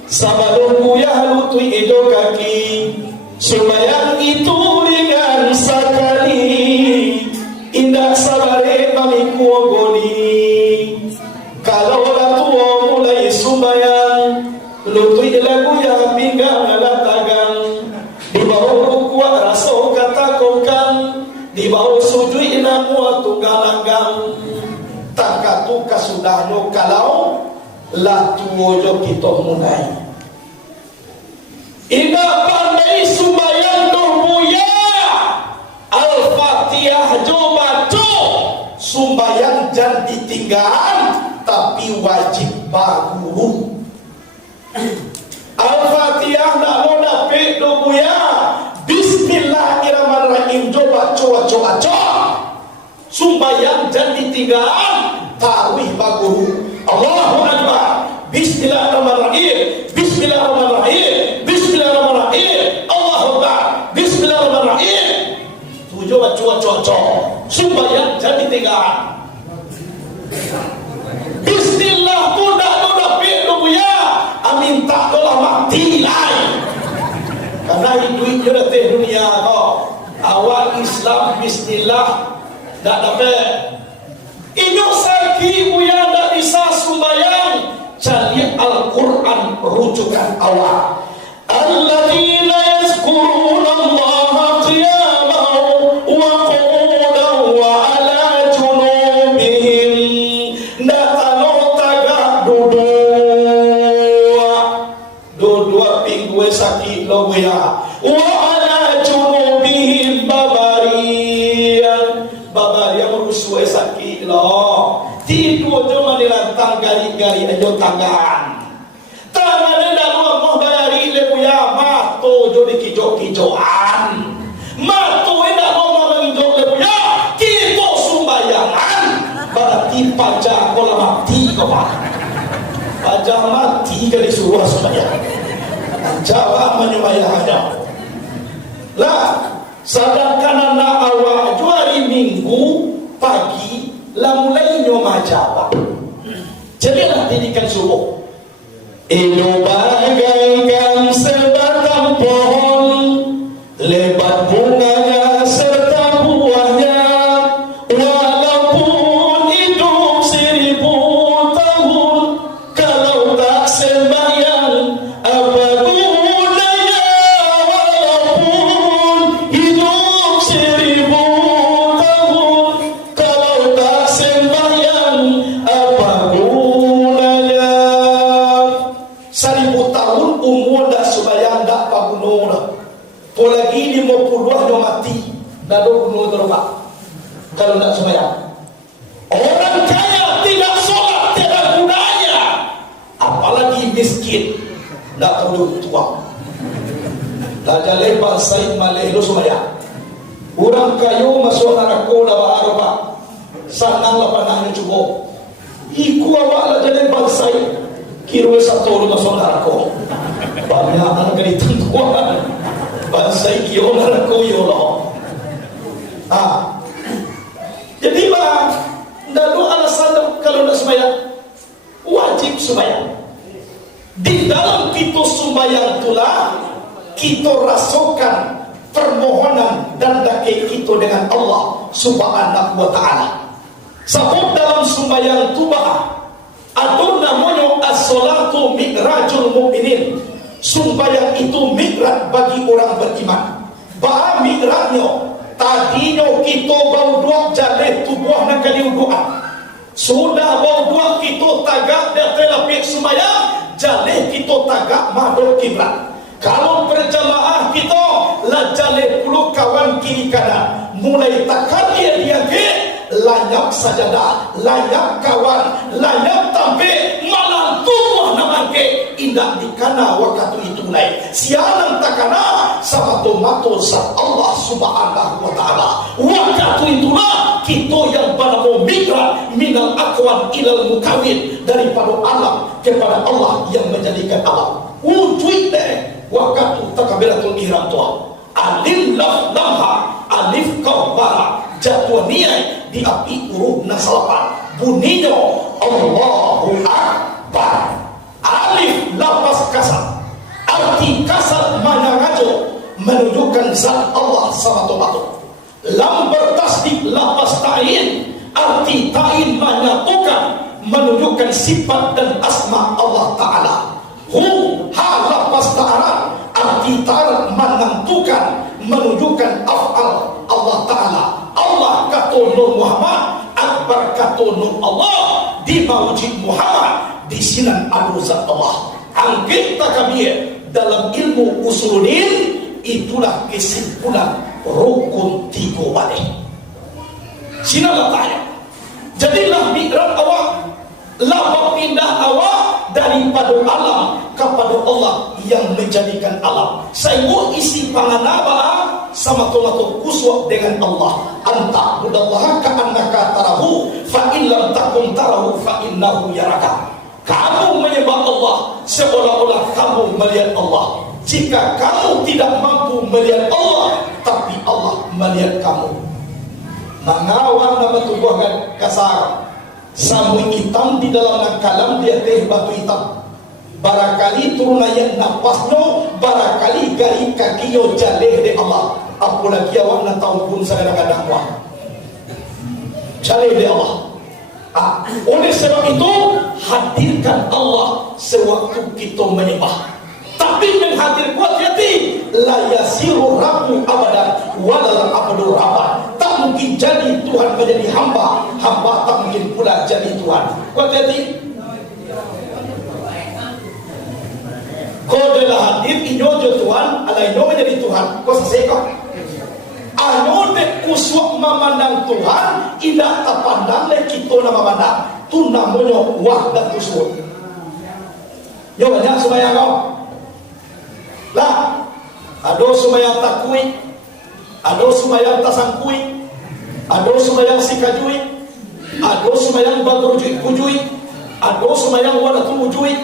sama lumbu ya lutui edo kaki. Sembahyang itu ringan sekali, indah sabare mami kuogoni. Kalau tua mulai sembahyang, lutui lagu ya pinggang latagang. Di bawah kuat raso kata kokang, di bawah sujud inamu tunggalangang. Takatu kasudahnya kalau latuojo kita mulai. Ina pandai sumbayang dobuya, Al-Fatihah jobato. Sumbayang jangan ditinggal, tapi wajib baguru. Al-Fatihah nak mau dapet dobuya, Bismillahirrahmanirrahim coba. Sumbayang jangan ditinggal, tarawih baguru. Allahu Akbar, Bismillahirrahmanirrahim, Bismillahirrahmanirrahim, Bismillahirrahmanirrahim, Allahu Akbar, Bismillahirrahmanirrahim. Tujuh coba. Sumbayang jangan ditinggal. Bismillah tu dah dapet dobuya, amin tak dolah mati lain. Karena duitnya datang dunia kau. Awal Islam Bismillah tak dapat. Inyo saki buya tak bisa sumbayang. Cari Al-Quran rujukan awal. Alladzina yazkuruna Allah qiyaman wa qu'udan wa ala junubihim. Datano tagak dudua pinggu sakit lo buya. Wa ala junubihim babarian merusui sakit lo. Tidur cuma dilantang gari-gari aja tangan. Tangan dah luar mau bari le buya mato jo dikijok-kijokan. Mato dah mau menginjok le buya kita sumbayangan. Berarti pajak kola mati kau pak. Pajak mati kali suruh sembahyang. Jawab menyembahyangnya. Lah, sedangkan anak awak hari Minggu pagi lah mulai nyoma jawab. Jadilah didikan subuh. Indo bagaikan sebatang pohon, lebat bunganya serta buahnya. Walaupun hidup 1000 tahun, kalau tak sembahyang apa gunanya? Walaupun hidup 1000 tahun, kalau tak sembahyang apa gunanya? 1000 tahun umur dah sembahyang dah paguno dah. Polagi 50 dah mati, dah bunuh terluka. Kalau tak sembahyang. Orang kaya tidak sholat tidak gunanya, apalagi miskin tak perlu tuang. Raja lebar Said Malih lu sembahyang. Orang kayu masuk neraka dah berapa? Sanang lah panahnya cukup. Iku awak lah jadi lebar Said. Kira satu lu masuk neraka. Banyak anak kali tentuan. Bangsa kira neraka ya Allah. Jadi mah, lalu alasan kalau nak sembahyang wajib sembahyang. Di dalam kita sembahyang itulah kita rasakan permohonan dan dakik kita dengan Allah Subhanahu wa taala. Sebab dalam sembahyang itu ada namanya as-salatu mi'rajul mu'minin. Sembahyang itu mi'raj bagi orang beriman. Bah migranyo tadinyo kita bau dua jaleh tubuh nak kaliuduan. Sudah bau dua kita tagak dia telapik sumayang, jaleh kita tagak madul kiblat. Kalau berjamaah kita la jaleh puluh kawan kiri kanan, mulai takkan dia ke layak sajadah, layak kawan, layak tampil, malam tubuh nama ke indah dikana waktu itu naik. Sialan takana sama tomato sa Allah subhanahu wa ta'ala. Waktu itulah kita yang bernama migran minal akwan ilal mukawin, daripada alam kepada Allah yang menjadikan alam. Wujud deh waktu takbiratul ihram tu. Alif lam lamha alif kawbara jatuh niai di api huruf nasalapan bunyinya Allahu Akbar. Alif lapas kasar, arti kasar manangajo menunjukkan zat Allah samatu-matu. Lam bertasdik lapas ta'in, arti ta'in menyatukan menunjukkan sifat dan asma Allah Ta'ala. Hu ha lapas ta'aran, arti ta'ar menentukan menunjukkan af'al Allah Ta'ala. Allah kata Nur Muhammad, Akbar kata Nur Allah, di mawujud Muhammad di sinan adu zat Allah. Angkit takabir dalam ilmu usuluddin, itulah kesimpulan rukun tiga balik. Sina letaknya. Jadilah migran awak, lah pindah awak daripada alam kepada Allah yang menjadikan alam. Saya isi panganaba sama tolatu kuswa dengan Allah. Anta budallaha ka'annaka tarahu fa in lam takun tarahu fa innahu yaraka. Kamu menyembah Allah seolah-olah kamu melihat Allah. Jika kamu tidak mampu melihat Allah, tapi Allah melihat kamu. Mengawal nama tubuh kasar, samu hitam di dalam kalam dia teh batu hitam. Barakali turun ayat napasno, barakali gari kakiyo jaleh de Allah. Apalagi awak nak tahu pun saya nak dakwah. Jaleh de Allah. Oleh sebab itu hadirkan Allah sewaktu kita menyembah. Tapi menghadir kuat hati la yasiru rabbu abadan walal abdu rabban. Tak mungkin jadi Tuhan menjadi hamba, hamba tak mungkin pula jadi Tuhan. Kuat hati. Kau adalah hadir inyo Tuhan, ala inyo menjadi Tuhan. Kau seseka. Ano de kusuk memandang Tuhan, tidak terpandang le kita nama memandang. Tu namanya wahdatus wujud. Yo banyak sembahyang kau. Lah, ada sembahyang takui, ada sembahyang tasangkui, ada sembahyang sikajui, ada sembahyang bagurujui pujui, ada sembahyang wadatul wujui,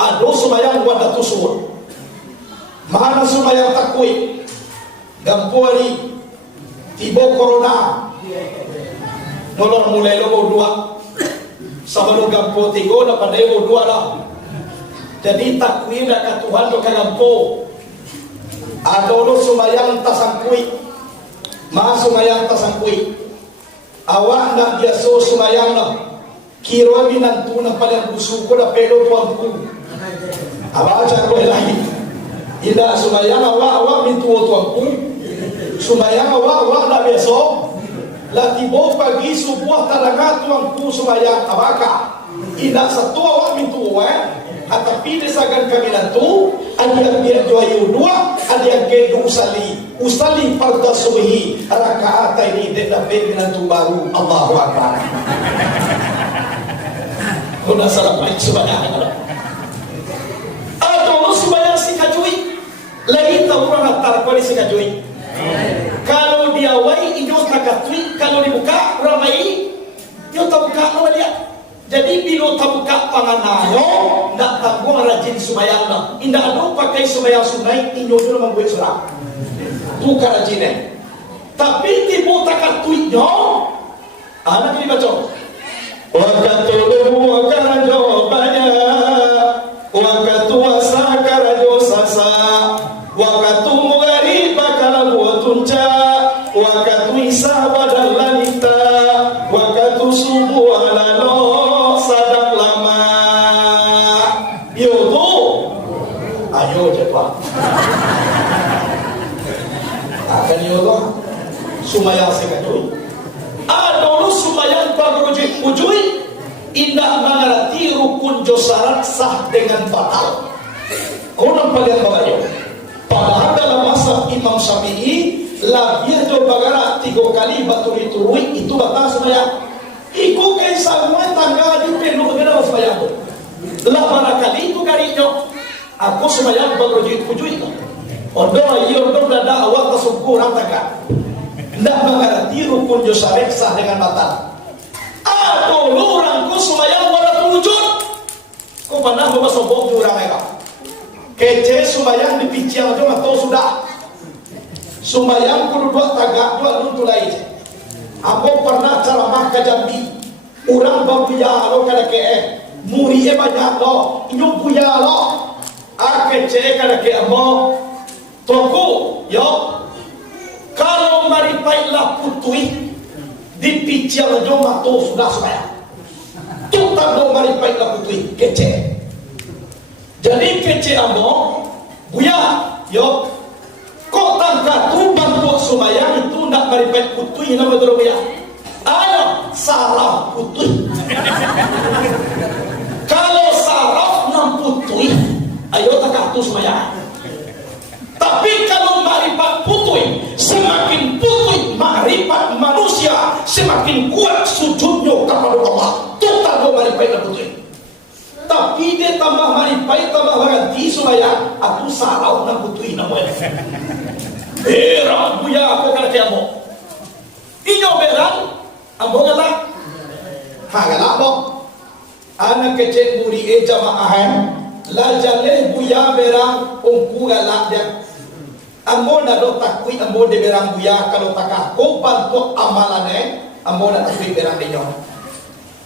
ada sembahyang wadatul suwud. Mana sembahyang takui? Gampuari tiba corona, nolong mulai logo dua, sebelum gampu tiga dapat daya dua dah. Jadi takui dah Tuhan tu gampu. Ada lo sembahyang tasangkui, ma sembahyang tasangkui. Awak nak biasa sembahyang lah. Kira binantu nak paling busuk ko dah pelo tuanku. Awak ajar ko lagi. Ila sembahyang awak mintu tuanku. Sembahyang awak nak biasa. Lah tiba pagi subuh taranga tuanku sembahyang abaka. Ila satu awak mintu Tapi desakan kami nantu ada yang biar doa dua, ada yang kedu usali farda subhi rakaat ini tidak bagi nantu baru Allahu Akbar. Kuna salam baik subhanallah. Atau sembahyang sikajui lagi tahu orang hantar kuali sikajui. Kalau dia wai inyo takatui, kalau dibuka ramai dia terbuka nama dia. Jadi bila terbuka panganayo, nak tanggung rajin sembahyang nak. Indah ada pakai sembahyang sunai, inyo dulu membuat surat. Bukan rajinnya. Tapi tiba takat tuitnya, anak ini baca. Wakatulu wakarajo banyak, wakatu wasakarajo sasa, wakatu mugari bakal buatunca, wakatu isa badal lanita, wakatu subuh alalo. buya sekadoi. Adolu sumayang pagrujuk ujui indah mengerti rukun josarat sah dengan batal. Kau nampak yang bagayo. Padahal dalam masa Imam Syafi'i labia do bagara 3 kali baturi turui itu batal semaya. Iku kisah semua tangga di penuh dengan semaya tu. Lah barangkali itu karinya aku semaya pagrujuk ujui itu. Ondo iyo ondo dada awal tasubku orang tangga. Tidak mengerti rukun josaret sah dengan batal. Atau lu orangku sumayang wala wujud. Kau pernah bawa sobong jurang mereka. Kece sumayang di piciang itu atau sudah. Sumayang kudu 2 tagak 2 luntu lain. Aku pernah ceramah ke Jambi. Orang babuya lo kada ke muri banyak lo. Inyuk buya lo. Kece kada ke mo. Toko yo. Kalau maripailah putui di piciang joma to sudah supaya tutar do maripailah putui kece. Jadi kece amo buya yo kok tangka tu bantu sumayang itu nak maripai putui nama dulu buya. Ayo saraf putui. Kalau saraf nam putui ayo tangka tu sumayang. Tapi kalau marifat putui, semakin putui marifat manusia, semakin kuat sujudnya kepada Allah. Total do marifat putui. Tapi dia tambah marifat, tambah ganti supaya aku salah nak putui namanya. Berang buya aku kena kiamo. Inyo berang, ambo galak. Galak bo. Anak kecil muri jamaahan. La jale buya berang ungku galak dia. Ambo na do takui ambo de berang buya kalau takah ko bantu amalane ambo na takui berang dinyo.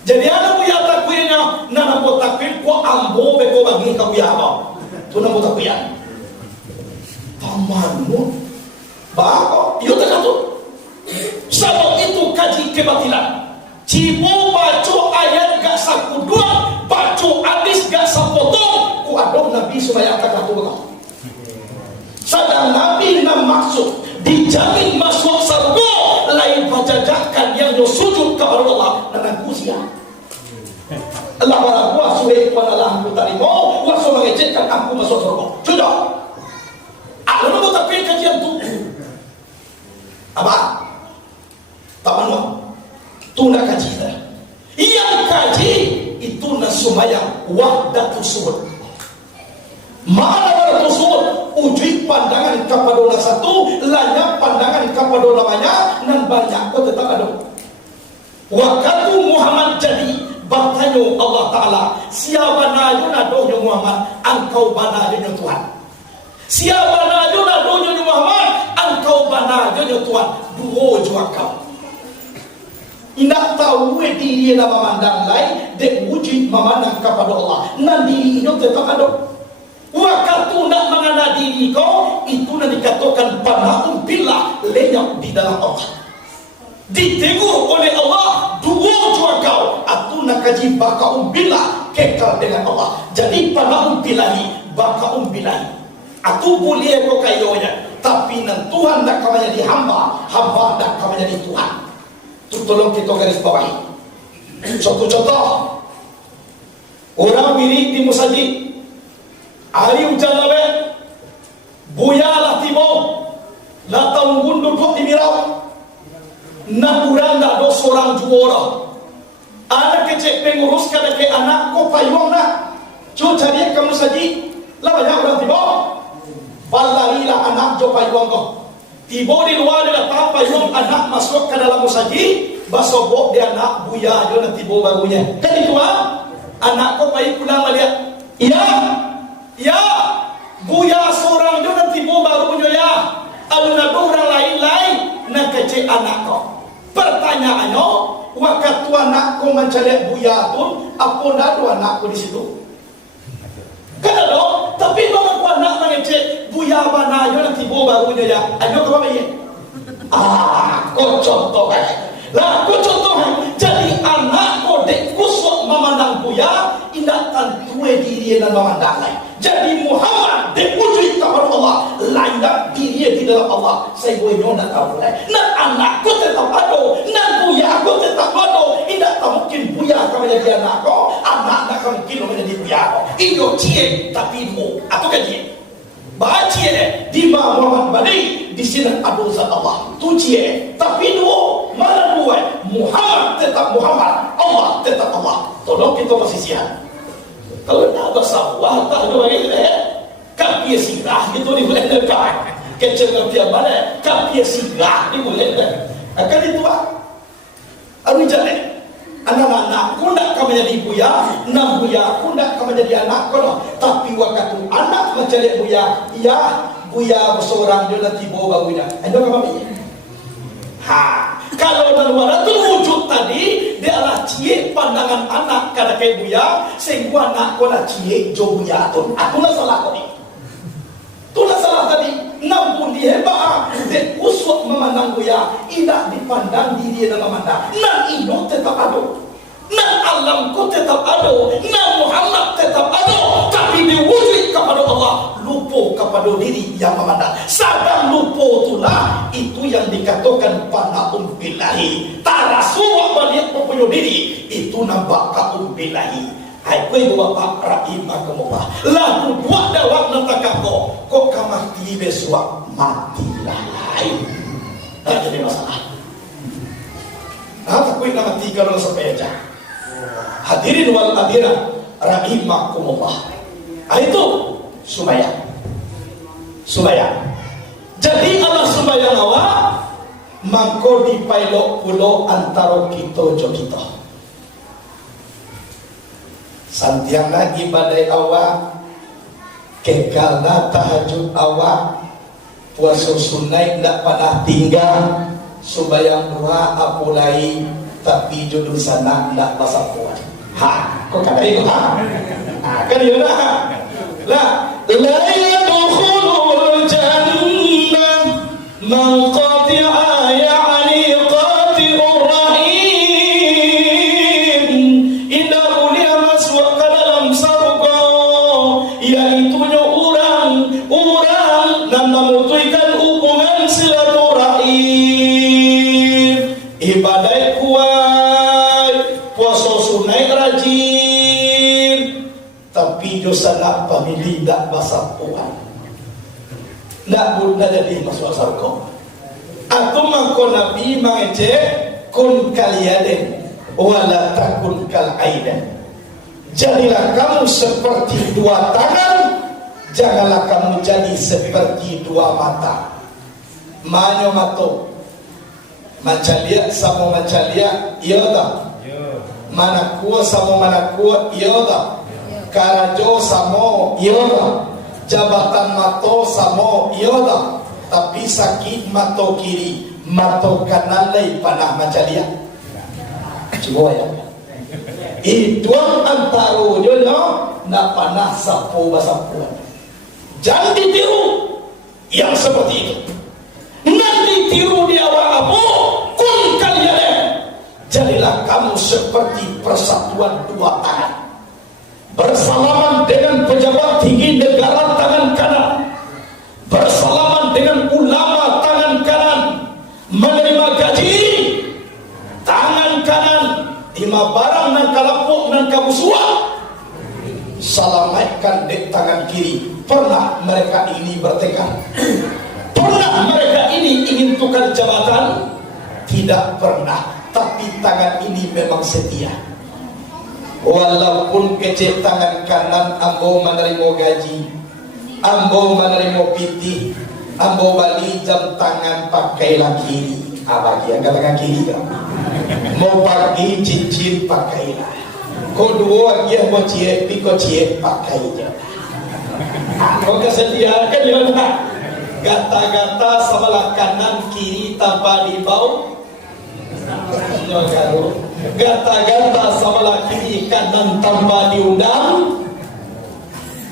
Jadi ada buya takui nya na ambo takui ko ambo be ko bagi ka buya ba. Tu na mo takui ya. Pamanmu ba yo takatu. Sebab itu kaji kebatilan. Cibo baca ayat gak sakudua, baca hadis gak sapotong, ku adong Nabi supaya akan katu begitu. Sadang Nabi nam maksud dijamin masuk surga lain pajajakan yang sujud kepada Allah dan kusia. Allah barang gua suwe pada Allah aku tarimo, gua so mengejekkan aku masuk surga. Sudah. Aku nak tapi kajian tu. Apa? Taman tu nak kaji dah. Yang kaji itu nasumayang wahdatus suhud. Mana wahdatus suhud? Uji pandangan kepada orang satu, layak pandangan kepada orang banyak, dan banyak kau tetap ada. Waktu Muhammad jadi bertanya Allah Ta'ala, siapa najun adohnya Muhammad, engkau banajun Tuhan. Siapa najun adohnya Muhammad, engkau banajun Tuhan. Dua jua kau. Indak tahu diri nama mandang lain, dek wujud memandang kepada Allah. Nanti ini tetap ada. Waktu nak mengenal diri kau, itu nak dikatakan panahum billah, lenyap di dalam Allah. Ditegur oleh Allah, dua jua kau, atau nak kaji bakaum billah, kekal dengan Allah. Jadi panahum billahi, bakaum billahi. Atau boleh kau kayonya, tapi nan Tuhan nak kau menjadi hamba, hamba nak kau menjadi Tuhan. Itu tolong kita garis bawahi. Suatu contoh, orang wirid di musajid, hari hujan lawe, buya lah timo, lah tahun duduk di mirau, nak kurang dah 2 orang juara. Anak kecil pengurus kada ke anak ko payung nak, cu cari kamu saji, lah banyak orang timo, balarilah anak jo payung ko. Tibo di luar dia datang payung anak masuk ke dalam musajid, basobok dia anak buya jo nanti tibo barunya. Kan itu anak ko payung pulang dia. Iya. Ya, buya seorang jo nanti tibo barunya ya. Aluna orang lain-lain nak kecil anak ko. Pertanyaannya, waktu anak ko mencari buya tu, apa nak anak ko di situ? Kan ada, tapi kalau anak mengecek buya mana yo nanti bawa barunya ya, ayo ke mana ya? Kau contoh kan? Lah, kau contoh kan? Jadi anak kau dek kusuk memandang buya, indah tantue diri dan memandang lain. Jadi Muhammad dek wujud kepada Allah, layak diri di dalam Allah. Saya boleh nak tahu nak anakku tetap ada, nak buya aku tetap ada. Tidak mungkin buya akan menjadi anakku, anak akan mungkin menjadi buya aku. Itu cie tapi mu atau kan cie baca di Muhammad Bani di sini ada zat Allah tu cie tapi dua mana dua Muhammad tetap Muhammad, Allah tetap Allah. Tolong kita masih sihat. Kalau tak bersawah tak ada lagi kapia sirah gitu ni boleh dekat kecil kapia mana kapia sirah ni boleh dekat akan itu aru jalan anak-anak ku nak kamu jadi buya nak buya ku nak kamu jadi anak ku tapi waktu anak menjadi buya ya buya seorang dia nanti bawa buya ada kamu kalau dalam luar itu wujud tadi dia adalah cie pandangan anak kada kayak buya sehingga anak ku nak cie jo buya tu atulah salah kau ni itulah salah tadi nampun dia hebat dia usut memandang buya tidak dipandang diri dan memandang nan induk tetap ada nan alamku tetap ada nan Muhammad tetap ada tapi diwujud kepada Allah lupa kepada diri yang memandang sadar lupa itulah itu yang dikatakan pana'um billahi tarasuwa balik mempunyai diri itu nampak kaum billahi. Hai kue bapak rahimakumullah lalu buat dawak nantak kok kamati besok mati lain tak jadi masalah tak kue nak mati kalau sampai aja hadirin wal hadirat rahimakumullah itu supaya jadi Allah supaya awak mangko dipailok pulau antara kita jo kita santiang lagi badai awak kekalna tahajud awak puasa sunai tidak pernah tinggal subayang dua apulai tapi jodoh sana tidak pasal puas kok kata itu kan itu lah la yadkhulul jannah man qati'a ya'ni qati'ur rahim indah mulia masuk ke dalam surga yaitunya orang dan memutuskan hubungan silaturahim ibadah kuat puasa sunai rajin tapi dosa nak pamili tak basah puan nak bunda jadi masuk surga atau mangko nabi mengecek kun kalian wala takun kal aidan jadilah kamu seperti dua tangan janganlah kamu jadi seperti dua mata manyo mato macam lihat sama macam lihat iya tak mana kuat sama mana kuat iya tak karajo sama iya tak jabatan mato sama iya tak tapi sakit mato kiri mato kanan lagi panah macam lihat coba ya itu antara jodoh nak panah sapu basapu jangan ditiru yang seperti itu nanti tiru di awal apa kun kalian jadilah kamu seperti persatuan dua tangan bersalaman dengan pejabat tinggi negara tangan kanan bersalaman dengan ulama tangan kanan menerima gaji tangan kanan lima barang nan kalapuk nan kabusuan salamatkan di tangan kiri pernah mereka ini bertekad pernah mereka ini ingin tukar jabatan tidak pernah tapi tangan ini memang setia walaupun kecil tangan kanan ambo menerima gaji ambo menerima piti ambo bali jam tangan pakailah kiri bagi angkat tangan kiri kan mau pagi cincin pakailah kedua dia mau cie piko cie pakai je kau kesediaan kan dia gata-gata sebelah kanan kiri tanpa dibau gata-gata sebelah kiri kanan tanpa diundang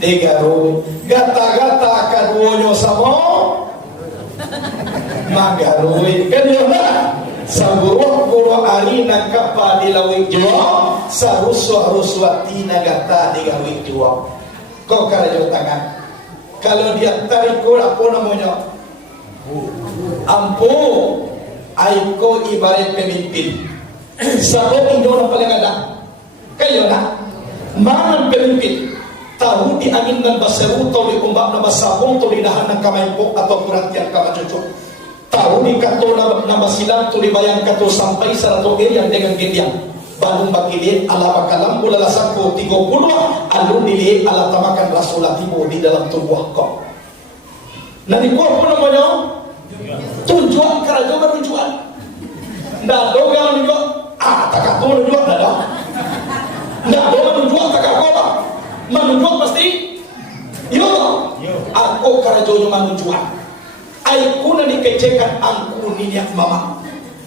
digaru gata-gata keduanya sama magarui kan dia saburuh ari nak kapa di lawik jua saruswa ruswati nagata di lawik jua kau karajo tangan Kalau dia tarik ko, apa namanya? Ampu. Aiko ibarat pemimpin. Sabab Indo na paling ada. Kayo na. Mana pemimpin? Tahu di angin dan baseru atau di umbak na basabong atau di dahan ng kamay po atau kurang tiang kamacucuk. Tahu di kanto na basilang atau di bayang kanto sampai sa rato yang dengan gendiyang. Balong bagili ala bakalam ulalasan ko tigo pulwa alun dili ala tamakan rasulatimu di dalam tubuh ko. Nanti ko apa namanya? Tujuan kerajo bertujuan. Ndak doga menunjuk tak aku menunjuk ndak ada. Ndak doga menunjuk tak aku apa? Menunjuk pasti. Yo. Aku kerajo menunjukan. Aku nanti kecekan angku niat mama.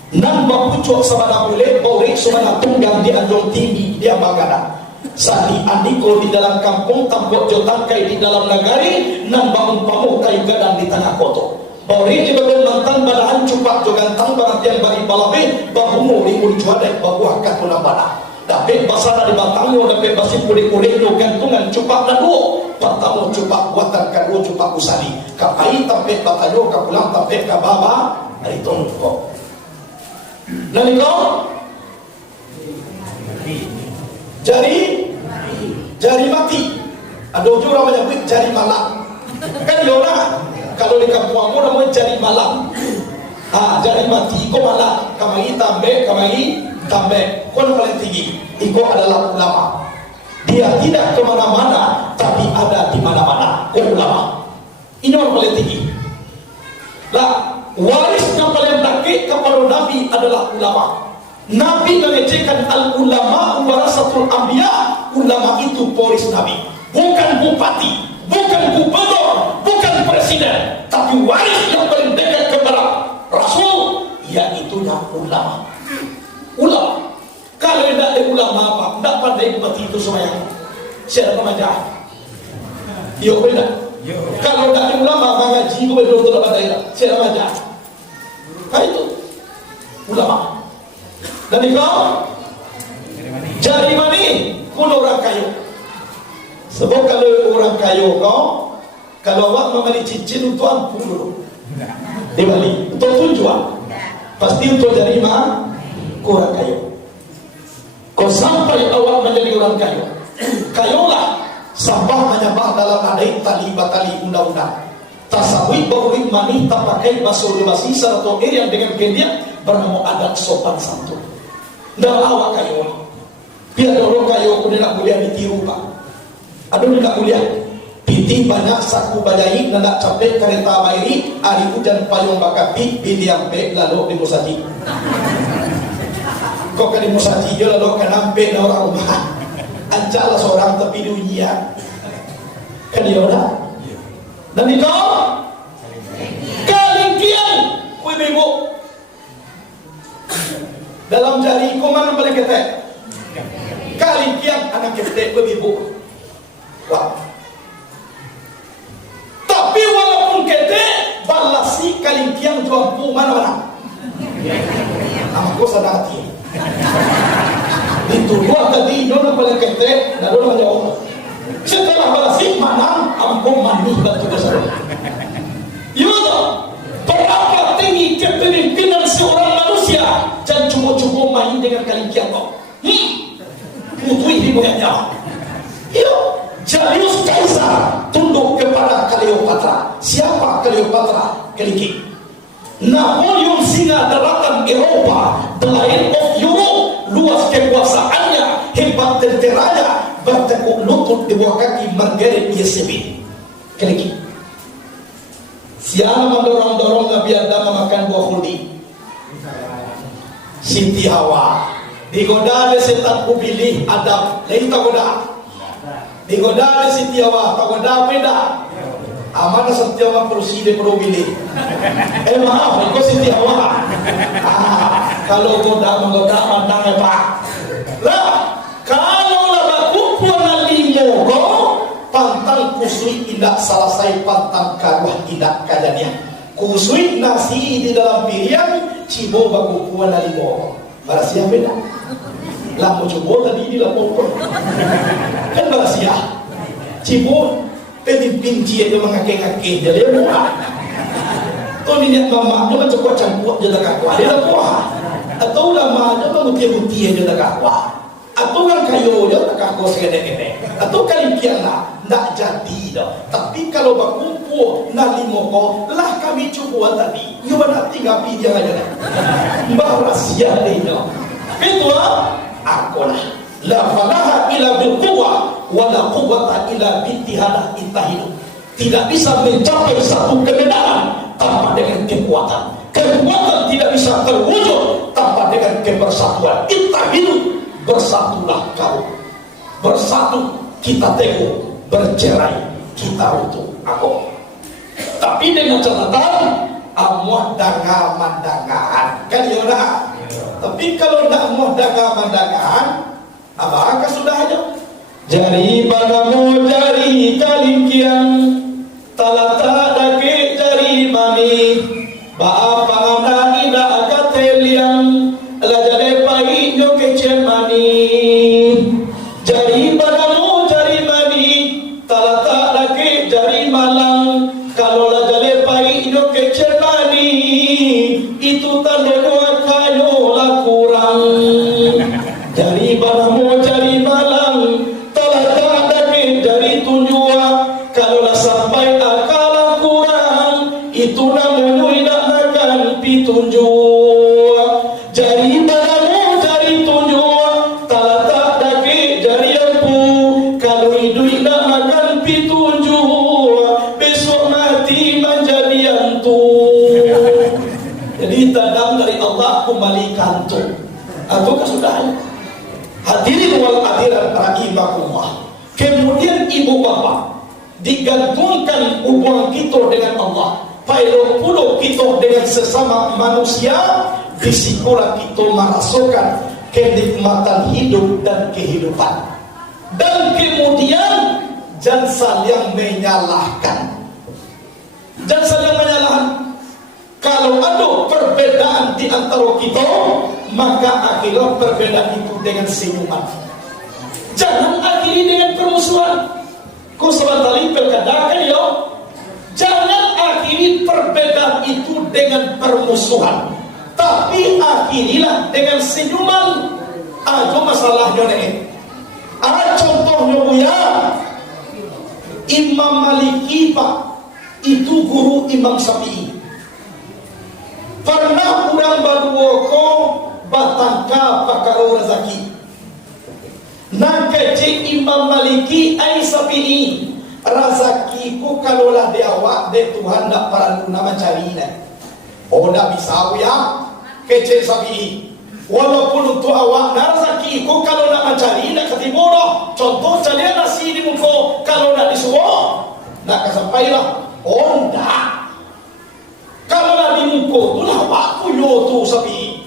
Nan bapucuk sabana boleh bori sabana tunggang di anjong tinggi di Ambagada. Sadi andiko di dalam kampung tampok jotangkai di dalam nagari nan bangun pamuh kayu gadang di tengah koto. Bori di bagian mantan badahan cupak jogantang baratian bari balabe bahumu di uncuade babuah katuna bada. Dapat basana di batangyo dapat basi kulit-kulit do gantungan cupak na duo. Pertama cupak buatan kedua cupak usadi. Kapai tampet batayo kapulang tampet kababa ari tongko. Dan kau jari mati. Ada orang menyebut jari malam. Kan dia orang kalau di kampung aku namanya jari malam. Jari mati. Iko malam. Kamari tambah. Kau yang paling tinggi. Iko adalah ulama. Dia tidak kemana-mana, tapi ada di mana-mana. Kau ulama. Ini orang paling tinggi. Lah. Waris yang paling dekat kepada Nabi adalah ulama. Nabi mengejekkan al-ulama warasatul anbiya. Ulama itu pewaris Nabi. Bukan bupati, bukan gubernur, bukan presiden, tapi waris yang paling dekat kepada Rasul, yaitu ulama. Ulama. Kalau tidak ada ulama apa, tidak pandai bupati itu semuanya. Siapa nama? Yo beda. Kalau tidak ada ulama mengaji gubernur itu dapat daerah. Siapa nama? Itu ulama. Dan ikau jari mani pun orang kayu. Sebab kalau orang kayu kau, kalau awak membeli cincin untuk ampun dulu di Bali untuk tujuan pasti untuk jari mah orang kayu. Kau sampai awak menjadi orang kayu, kayulah sampah menyembah dalam adai tali batali undang-undang. Tasawuf bahwa mani tak pakai basuh basi atau yang dengan gendia bernama adat sopan santun. Dan awak kayu, biar orang kayu pun tidak boleh ditiru pak. Aduh tidak boleh. Piti banyak saku bajai dan tak capek kereta bairi hari hujan payung bakapi biliang pe lalu di musaji. Kok ke di musaji yo lalu ke nampe na orang rumah. Ancalah seorang tapi dunia. Kan dia orang. Dan itu kalingkian kue bebo dalam jari kau mana paling ketek kalingkian anak ketek kue bebo. Wah. Tapi walaupun ketek balasi kalingkian juampu mana nama kau sadar hati itu dua tadi dona paling ketek dan dona jauh. Setelah balasik mana ampun mandi batu besar. Yudo, berapa tinggi kepemimpinan seorang manusia dan cukup-cukup main dengan kalingkian kau. Putui ibu yang nyawa. Yo, Julius Caesar tunduk kepada Cleopatra. Siapa Cleopatra? Keliki. Napoleon singa daratan Eropa, the Lion of Europe, luas kekuasaannya, hebat tenteranya, bertekuk lutut di bawah kaki Margaret Yesebin. Keliki. Siapa mendorong-dorong Nabi Adam memakan buah khuldi? Siti Hawa. Digoda oleh setan upilih Adam. Lain tak goda. Digoda oleh Siti Hawa. Tak goda beda. Aman Siti Hawa perusi dia perlu pilih. Maaf, kau Siti Hawa. Kalau goda menggoda mandang pak. Lah, kalau lah baku nalimo kau pantang kusui tidak selesai pantang karuah tidak kajanya. Kusui nasi di dalam piring cibo baku puan nalimo. Barasia beda. Lah mau coba tadi di lapor. Kan barasia. Cibo Pinci itu mengakeh-akeh jadi buah. Tuh niat mama dia macam kuat campur je tak kuat dia buah. Atau lama dia menguti-uti je tak kuat. Atau orang kayu dia tak kuat segede-gede. Atau kali piana nak jadi dah. Tapi kalau berkumpul nak limo lah kami cuba tadi. You nak tinggal pi dia aja dah. Bahrasia dia. Itu aku lah. La falaha illa bil quwwah wa la quwwata illa bi ittihadah ittahidu. Tidak bisa mencapai satu kebenaran tanpa dengan kekuatan. Kekuatan tidak bisa terwujud tanpa dengan kebersatuan. Ittahidu, bersatulah kau. Bersatu kita teguh, bercerai kita utuh. Aku. Tapi dengan catatan amuah dangan-mandangan. Kan ya dah. Tapi kalau nak amuah dangan-mandangan apa kesudahnya? Jari padamu jari kalingkian, talata dake jari mani, baapa anda ida akatelian, lajare pai nyo kecen mani. Jari padamu jari mani, talata dake jari malang, kalau lajare pai nyo kecen mani, itu tandanya kayo lah kurang. Jari padamu jari malang, talata dake jari tunjua, kalau lah sampai akal kurang, itu namanya tidak makan pitunjua. Jari padamu jari tunjua, talata dake jari lempu, kalau hidup tidak makan pitunjua, besok mati menjadi hantu. Jadi tadam dari Allah kembalikan tu. Atau kesudahnya. Hadirin wal hadirat rahimakumullah. Kemudian ibu bapa digantungkan hubungan kita dengan Allah. Pailo pulau kita dengan sesama manusia, disitulah kita merasakan kenikmatan hidup dan kehidupan. Dan kemudian jangan saling menyalahkan. Jangan saling menyalahkan. Kalau ada perbedaan di antara kita, maka akhirnya perbedaan itu dengan senyuman. Jangan akhiri dengan permusuhan. Kau sebentar pilkada kan ya? Jangan akhiri perbedaan itu dengan permusuhan, tapi akhirilah dengan senyuman. Itu masalahnya nih. Contohnya Buya, Imam Maliki Pak, itu guru Imam Syafi'i. Pernah orang baduoko batangka pakaro rezeki. Nak kecik Imam Maliki ai Syafi'i. Razakiku kalau lah dia awak de Tuhan tak perlu nama cari ni. Oh tak bisa ya. Kecik Syafi'i. Walaupun untuk awak nak razakiku kalau nak mencari nak ketipu dah. Contoh cari nasi di muka kalau nak disuruh nak kesampailah. Oh tak. Kalau lah di muka tu lah waktu yo tu Syafi'i.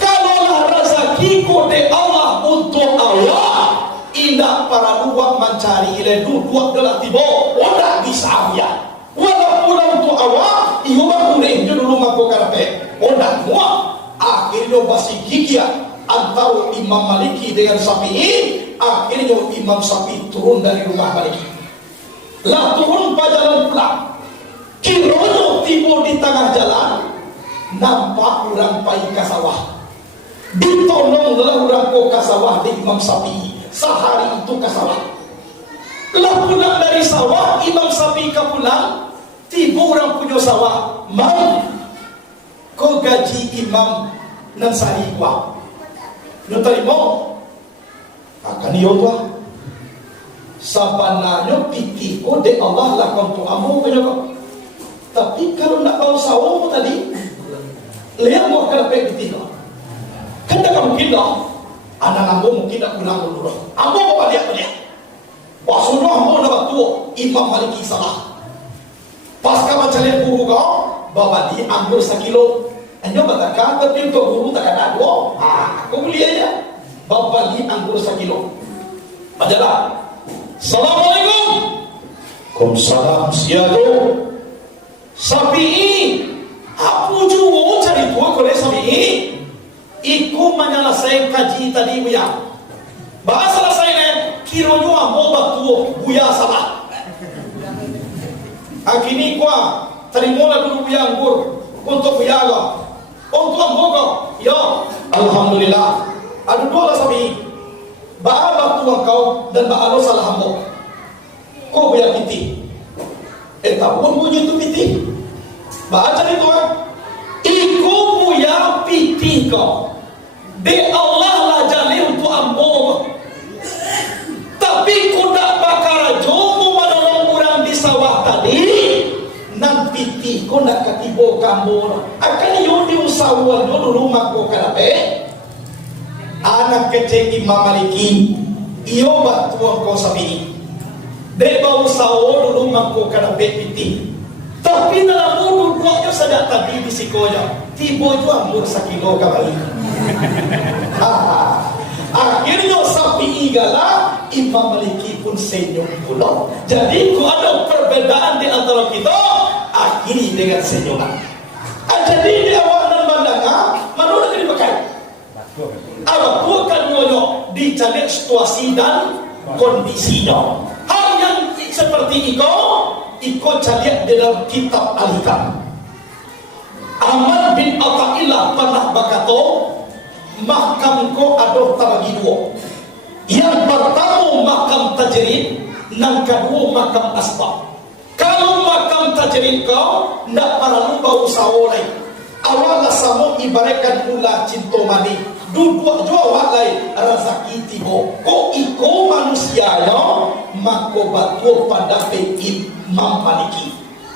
Kalau lah razakiku de Allah untuk Allah, indah para dua mencari ile dua adalah tiba. Odak bisa ya. Walaupun untuk awak, iyo boleh je dulu mako karape. Odak semua. Akhirnya basi gigia antara Imam Maliki dengan Syafi'i. Akhirnya Imam Syafi'i turun dari rumah Maliki. Lah turun pada jalan pulang. Kiranya tiba di tengah jalan, nampak orang pergi ke sawah. Ditolonglah orang ke sawah di Imam Syafi'i. Sehari itu ke sawah. Lah pulang dari sawah, Imam Syafi'i ke pulang, tiba orang punya sawah. Mam, kau gaji imam nan sari kuah. Lu terima? Akan iyo tuah. Sabananya pitiko de Allah lakukan tu amu penyokong. Tapi kalau nak kau sawah tadi, lihat mau kerapet pitiko. Kan tak mungkin dah. Anak ambo mungkin tak pulang dulu. Ambo apa dia? Pasal ambo nak tu Imam Maliki salah. Pas kau cari guru kau, bawa dia ambil sekilo. Hanya bertakar, tapi untuk guru tak ada dua. Kau beli aja. Bawa dia ambil sekilo. Majalah. Assalamualaikum. Waalaikumsalam. Siapa? Syafi'i. Apa juga cari tua kolej Syafi'i? Iku menyelesaikan kaji tadi Buya. Bahas selesai ni, kiranya mau batu Buya salah. Akini kwa terimolah dulu anggur untuk biaga. Untuk amboga. Ya, alhamdulillah. Ada dua lah sabi. Ba'a tuang kau dan ba'a lo salah hambok. Kau biar piti. Pun bunyi itu piti. Baca itu kan. Iku buya piti kau. De Allah lah jali untuk amboga. Tapi kuda bakar jomu menolong orang di sawah tadi. Nang piti ko nak katibo kambo. Akan yun di usawa dulu rumah ko kanape. Anak kecil Imam Maliki iyo batuang ko sabi de ba usawa dulu mangko kana piti tapi na mudu ko yo sada tabi di sikoya tibo jo amur sa kilo ka bali akhirnya sapi igala Imam Maliki pun senyum pula. Jadi ko ada perbedaan di antara kita akhiri dengan senyuman. Jadi di awal dan bandanga mana nak dipakai apa bukan nyoyo dicari situasi dan kondisinya. Hal yang seperti iko cari di dalam kitab Al-Hikam. Ahmad bin Athaillah pernah berkata, makam ko ada terbagi dua. Yang pertama makam tajrid, yang kedua makam asbab. Kalau makam tajrid kau nak perlu bau sawolai. Awal sama ibaratkan ulah cinta mani. Dua jua walai rezeki tibo. Ko iko manusia yo mako batu pada peim mampaniki.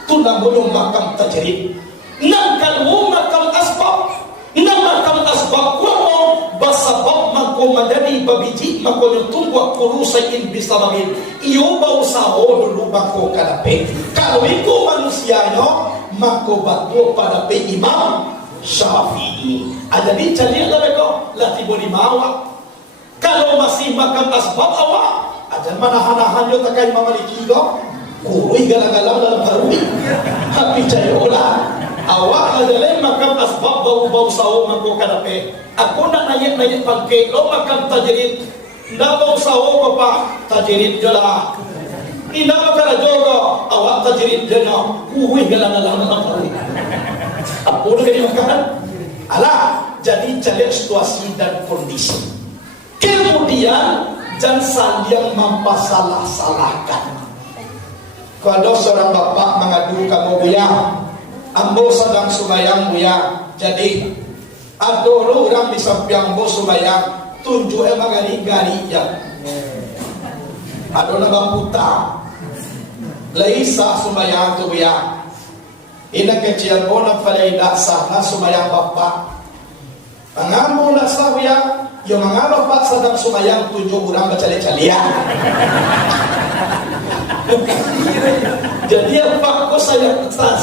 Tu namanya makam tajrid. Nang kalau makam asbab, nang makam asbab kuamo basabab mako madani babiji mako nyutungwa kurusain bisababin. Iyo bau saho dulu mako kanape. Kalau iko manusia yo mako batu pada peim imam Syafi'i. Jadi cari lah mereka latih bodi mawa. Kalau masih makan asbab awak, ajar mana-mana yo takai Imam Maliki go. Kurui galang-galang dalam harui. Tapi cari olah. Awak adalah makan asbab bau-bau sawo mangko kanape. Aku nak naik pangke lo makan tajrid. Ndak bau sawo ko pa tajrid jelah. Ina makara jogo awak tajrid jelah. Kurui galang-galang dalam harui. Apa nak dimakan? Alah, jadi cari situasi dan kondisi. Kemudian jangan saling mampasalah-salahkan. Kalau seorang bapak mengadu kamu buya, ambo sedang sembahyang buya. Jadi ada orang di samping ambo sembahyang, tunjuk magari-gari ya. Ada nama puta, laisa sembahyang tu buya. Ina kecil bona falai dak sah na sumayang bapak. Mangamo nak sah ya, yo mangamo bapak sedang sumayang tunjuk orang bercali-calian. Jadi apa kok saya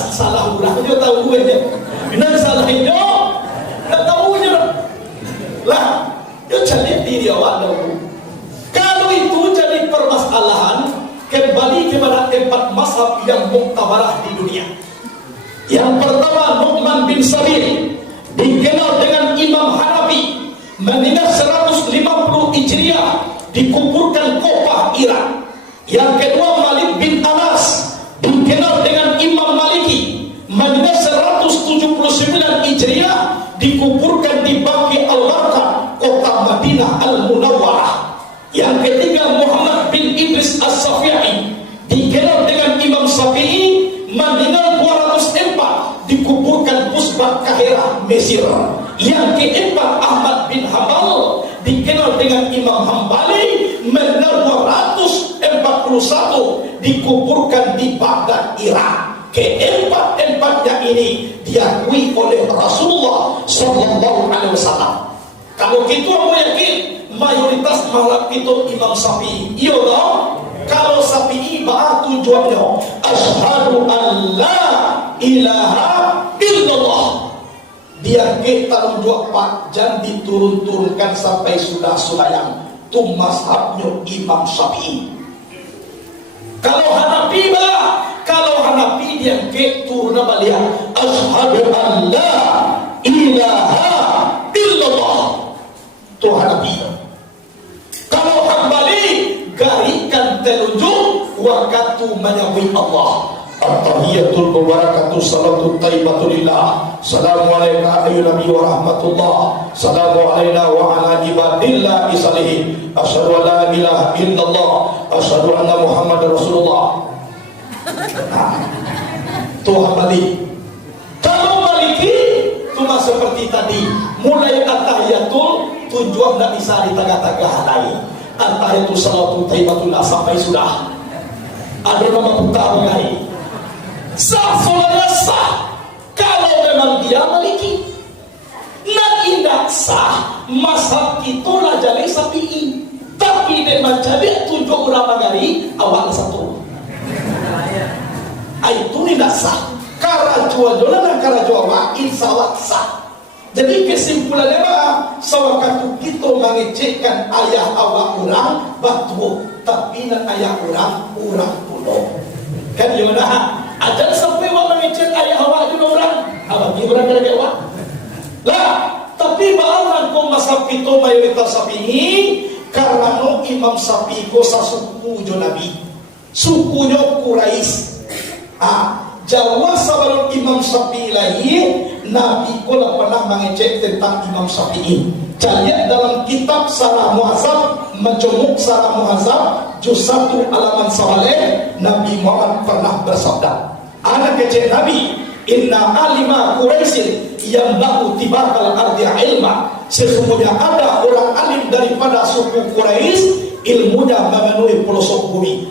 salah orang yo tahu aja. Nan salah itu, tak tahu je. Lah, yo cali diri awak dulu. Kalau itu jadi permasalahan, kembali kepada empat mazhab yang muktabarah di dunia. Yang pertama Nu'man bin Sabir, dikenal dengan Imam Hanafi, meninggal 150 Hijriah, dikuburkan Kufah, Irak. Yang kedua Malik bin Anas, dikenal dengan Imam Maliki, meninggal 179 Hijriah, dikuburkan di Baqi al-Gharqad, kota Madinah al-Munawwarah. Yang ketiga Muhammad bin Idris as-Syafi'i, dikenal dengan Imam Syafi'i, meninggal 204, dikuburkan Pusbat Kahirah, Mesir. Yang keempat Ahmad bin Hanbal, dikenal dengan Imam Hambali, meninggal 241, dikuburkan di Baghdad, Irak. Keempat-empatnya ini diakui oleh Rasulullah Sallallahu Alaihi Wasallam. Kalau kita mau yakin mayoritas mazhab itu Imam Syafi'i, iya dong. Kalau Syafi'i bahas tujuannya asyhadu an la ilaha illallah. Dia kita dua pak jangan diturun-turunkan sampai sudah sembahyang. Itu mazhabnya Imam Syafi'i. Kalau Hanafi bah, kalau Hanafi dia ke turun balik asyhadu an la ilaha illallah. Itu Hanafi. Kalau Hambali garikan telunjuk waktu menyebut Allah. At-tahiyatul mubarakatuh salatu thayyibatu lillah. Assalamu alayka ayyuhan nabiy wa rahmatullah. Assalamu alayna wa ala ibadillah salihin. Asyhadu an la ilaha illallah, asyhadu anna Muhammadar Rasulullah. Tuhan Malik. Kalau Maliki cuma seperti tadi, mulai at-tahiyatul tujuan tidak bisa di tengah-tengah lain. At-tahiyatul salatu thayyibatullah sampai sudah. Ada nama utama lain. Sah solatnya sah kalau memang dia Maliki. Nak indah sah mazhab itulah jadi Syafi'i. Tapi dia menjadi 7 ulama gari awal satu. Itu tidak sah. Karena dan karena insya Allah sah. Jadi kesimpulannya sewaktu kita mengecekkan ayah awak orang batu, tapi nak ayah orang pulau. Kan gimana? Ada sampai orang mengecek ayah awak juga orang. Abang orang kena jawab. Lah, tapi bahkan kau masa itu mayoritas Syafi'i karena no Imam Syafi'i kau suku jo Nabi, sukunya Quraisy. Jawa sebelum Imam Syafi'i lahir, Nabi kau pernah mengecek tentang Imam Syafi'i. Lihat dalam kitab Sarah Muhazab, Majmu' Sarah Muhazab, juz 1 halaman 9, Nabi Muhammad pernah bersabda, anak kecil Nabi, inna alima Quraisyin yang lahu tibakal ardi ilma. Sesungguhnya ada orang alim daripada suku Quraisy, ilmunya memenuhi pelosok bumi.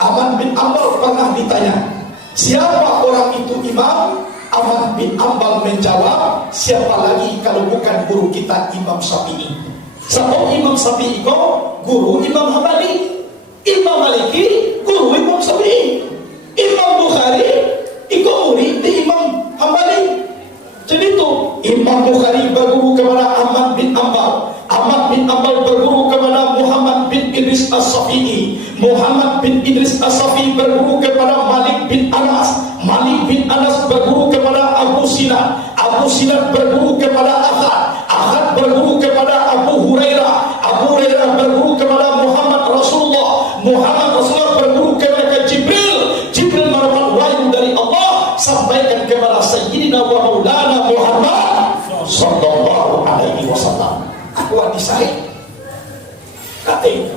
Aman bin Ambal pernah ditanya, siapa orang itu imam? Aman bin Ambal menjawab, siapa lagi kalau bukan guru kita Imam Syafi'i. Sebab Imam Syafi'i kau guru Imam Hambali, Imam Maliki guru Imam Syafi'i, Imam Bukhari ikut murid di Imam Hambali. Jadi itu Imam Bukhari berguru kepada Ahmad bin Ambal, Ahmad bin Ambal berguru kepada Muhammad bin Idris As-Syafi'i, Muhammad bin Idris As-Syafi'i berguru kepada Malik bin Anas, Malik bin Anas berguru kepada Abu Sinan, Abu Sinan berguru kepada Ahad, Ahad berguru kepada Abu Hurairah, Abu Hurairah berguru kepada Muhammad Rasulullah, Muhammad Rasulullah berguru kepada Jibril, Jibril mendapat wahyu dari Allah sampaikan kepada Sayyidina wa Maulana Muhammad sallallahu alaihi wasallam. Aku disai katanya.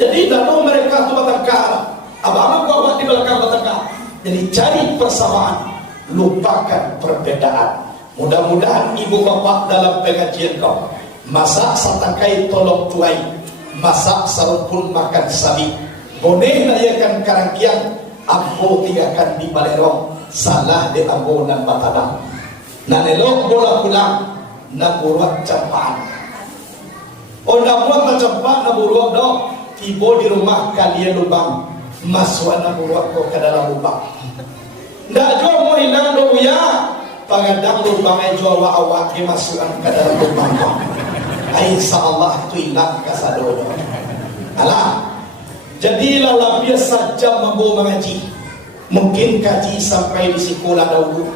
Jadi dalam mereka tu bertengkar, abang gua di belakang bertengkar. Jadi cari persamaan, lupakan perbedaan. Mudah-mudahan ibu bapak dalam pengajian kau masak satangkai tolong tuai, masak sarumpun makan sabi, boneh nayakan karangkiang, ambo tigakan di balerong, salah di ambo dan batadang. Nanelok bola pulang, naburuak campaan. Oh naburuak na campan, naburuak dong. Tibo di rumah kalian lubang, masuk naburuak kau ke dalam lubang. Ndak jual mau hilang dong ya. Pagadang lubangnya jual awak dimasukkan ke dalam lubang kau. Insyaallah itu hilang kasadonya. Alah. Jadilah labia saja membawa mengaji. Mungkin kaji sampai di sekolah dahulu.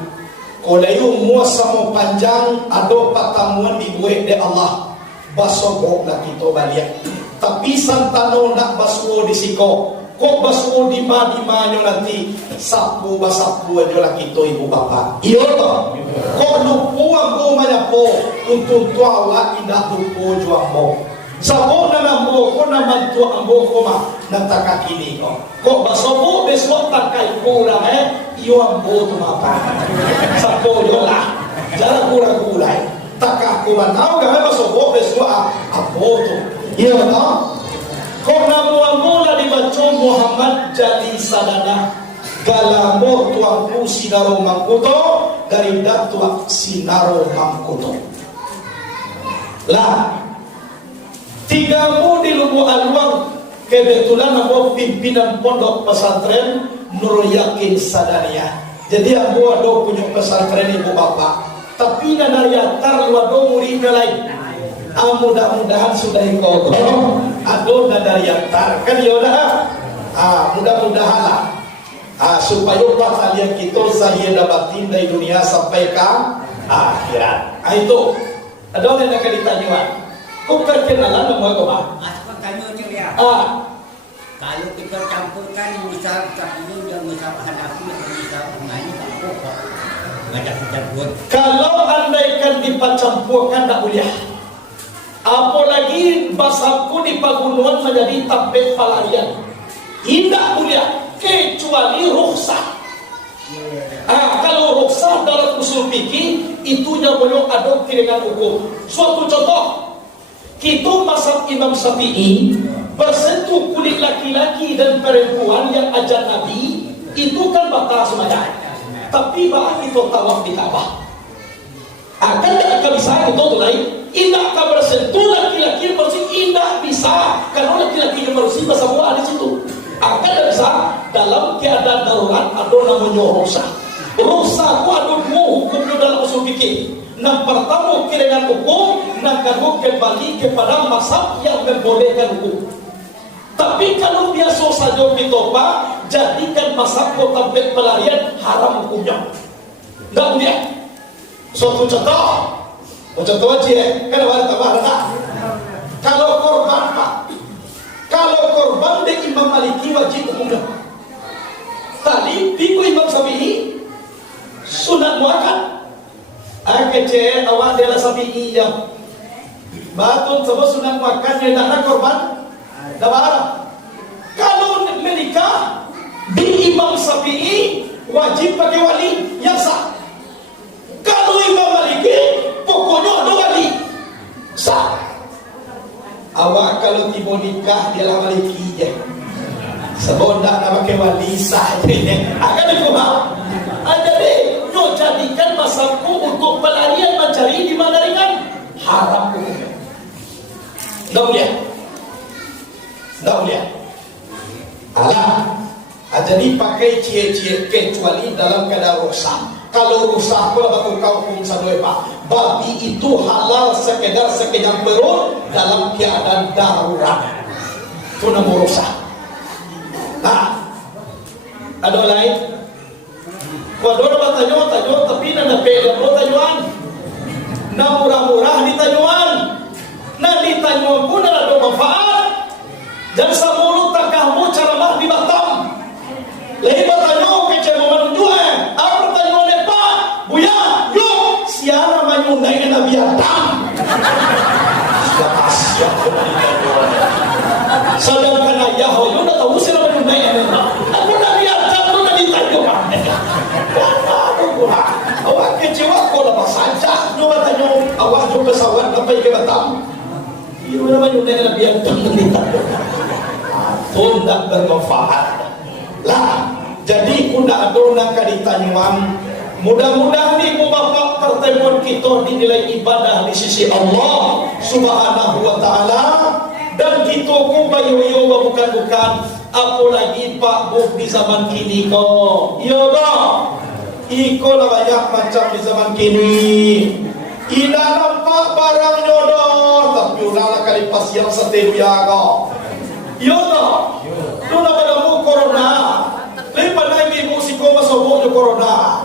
Kalau you mua sama panjang, ada pertemuan dibuat oleh Allah. Basogok lah kita balik. Tapi santano nak basuh di siko. Kok basuh di mana nanti sapu basapu aja lah kita ibu bapa. Iya toh. Kok lupu ambo mana po untuk tua awak tidak lupu juang mo. Sabo na nambo ko na mantu ambo ko ma nataka kini ko. Kok basobo besok takai kurang iyo ambo tu mapa. Sabo yo lah. Jangan kurang-kurang. Takak kurang nau gamay basobo besok ambo tu. Iyo no. Kok namu la dibaca Muhammad jadi sadana galamo tuangku sinaro mangkuto dari datua sinaro mangkuto. Lah tigamu di Lubuk Alwang kebetulan aku pimpinan pondok pesantren Nurul Yakin Sadaniyah. Jadi aku ada punya pesantren ibu bapak. Tapi dari atar lu ada murid lain. Mudah-mudahan sudah ikut. Aduh dari atar kan ya udah. Mudah-mudahan lah. Supaya kalian kita saya dapatin dari dunia sampai ke akhirat. Itu ada yang nak ditanya. Kau perkenalan nama kau apa? Kalau kita campurkan misal ini dan misal Hanafi atau misal Umayyah tak pokok. Ada campur. Kalau andaikan dicampurkan tak boleh. Apalagi basabku di pagunuan menjadi tabbet palarian. Tidak boleh kecuali rukhsah. Kalau rukhsah dalam usul fikih itunya belum ada dengan hukum. Suatu contoh, kita mazhab Imam Syafi'i bersentuh kulit laki-laki dan perempuan yang ajnabi itu kan batal sembahyang. Tapi bah kita tawaf di Ka'bah. Akan tak bisa itu tu lain. Indah akan bersentuh laki-laki bersih indah bisa. Kalau laki-laki yang bersih bahasa buah di situ. Akan tak bisa dalam keadaan darurat ada namanya rukhsah. Rukhsah itu ada dua hukum dalam usul fikih. Yang pertama dengan hukum, yang kedua kembali kepada mazhab yang membolehkan hukum. Tapi kalau biasa saja pitopa, jadikan mazhab kota pelarian haram hukumnya. Tak boleh. Suatu contoh aja, kan ada tambah tak? Kalau korban pak, kalau korban dari Imam Maliki wajib hukumnya. Tadi piku Imam Syafi'i sunat muakkad. Kece awak adalah Syafi'i yang batun sebab sunat muakkad yang nak korban. Dah barang. Kalau menikah di Imam Syafi'i wajib pakai wali yang sah. Kalau Imam Maliki pokoknya ada wali sah. Awak kalau tiba nikah dia lah Maliki je. Sebab nak pakai wali sah je. Akan difaham. Jadi no jadikan mazhabku untuk pelarian mencari di mana ringan haram hukumnya. Tak boleh. Tak boleh. Alah. Jadi pakai cie-cie kecuali dalam keadaan rukhsah. Kalau rukhsah pula bakal kau hukum sadoi pak. Babi itu halal sekedar perut dalam keadaan darurat. Itu nama rukhsah. Ada lain? Waduh nama tanya tapi nanda beda bro tanyuan. Nah murah-murah di tanyuan. Nah di tanyuan pun ada manfaat. Dan semulut takahmu ceramah di Batam. Lehi bertanya ke cema menunjuk apa pertanyaan Pak Buya yuk siapa menyundai Nabi Adam sedangkan ayah hoyo dah tahu siapa menyundai Nabi Adam tu dah ditanya awak kecewa kau lepas saja coba tanya awak juga pesawat sampai ke Batam ia mana menyundai Nabi Adam ditanya pun tak bermanfaat lah. Jadi kuda adona kaditanyuan. Mudah-mudahan ni bapak pertemuan kita dinilai ibadah di sisi Allah Subhanahu wa taala dan kita ku bayu-bayu bukan apalagi Pak Bu di zaman kini ko. Iya dah. Iko lah banyak macam di zaman kini. Ina nampak barang jodoh tapi ulah kali pasian seteru ya ko. Iya dah. Tu nak berlaku corona. Lepas lagi musiko masuk je corona.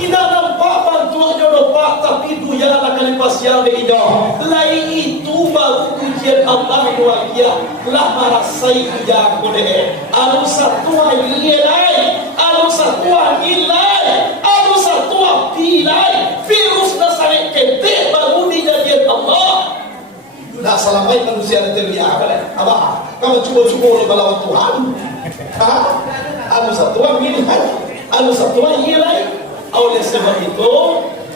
Ina nampak bantuan jodoh pak tapi tu yang nak lepas yang dia. Lain itu baru ujian Allah doakia. Lah marasai dia boleh. Alu satu ilai, alu satu ilai, alu satu pilai. Virus dah sangat ketek baru dijadian Allah. Nak salamai manusia yang terlihat kan? Abah, kamu cuba-cuba oleh balawan Tuhan. Anu satuan milihan, anu satuan hilai. Oleh sebab itu,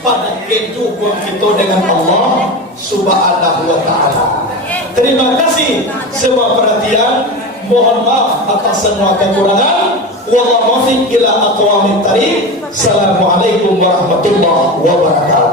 pada kehidupan kita dengan Allah Subhanahu wa taala. Terima kasih semua perhatian. Mohon maaf atas semua kekurangan. Wallahu muwaffiq ila aqwamit thariq. Assalamualaikum warahmatullahi wabarakatuh.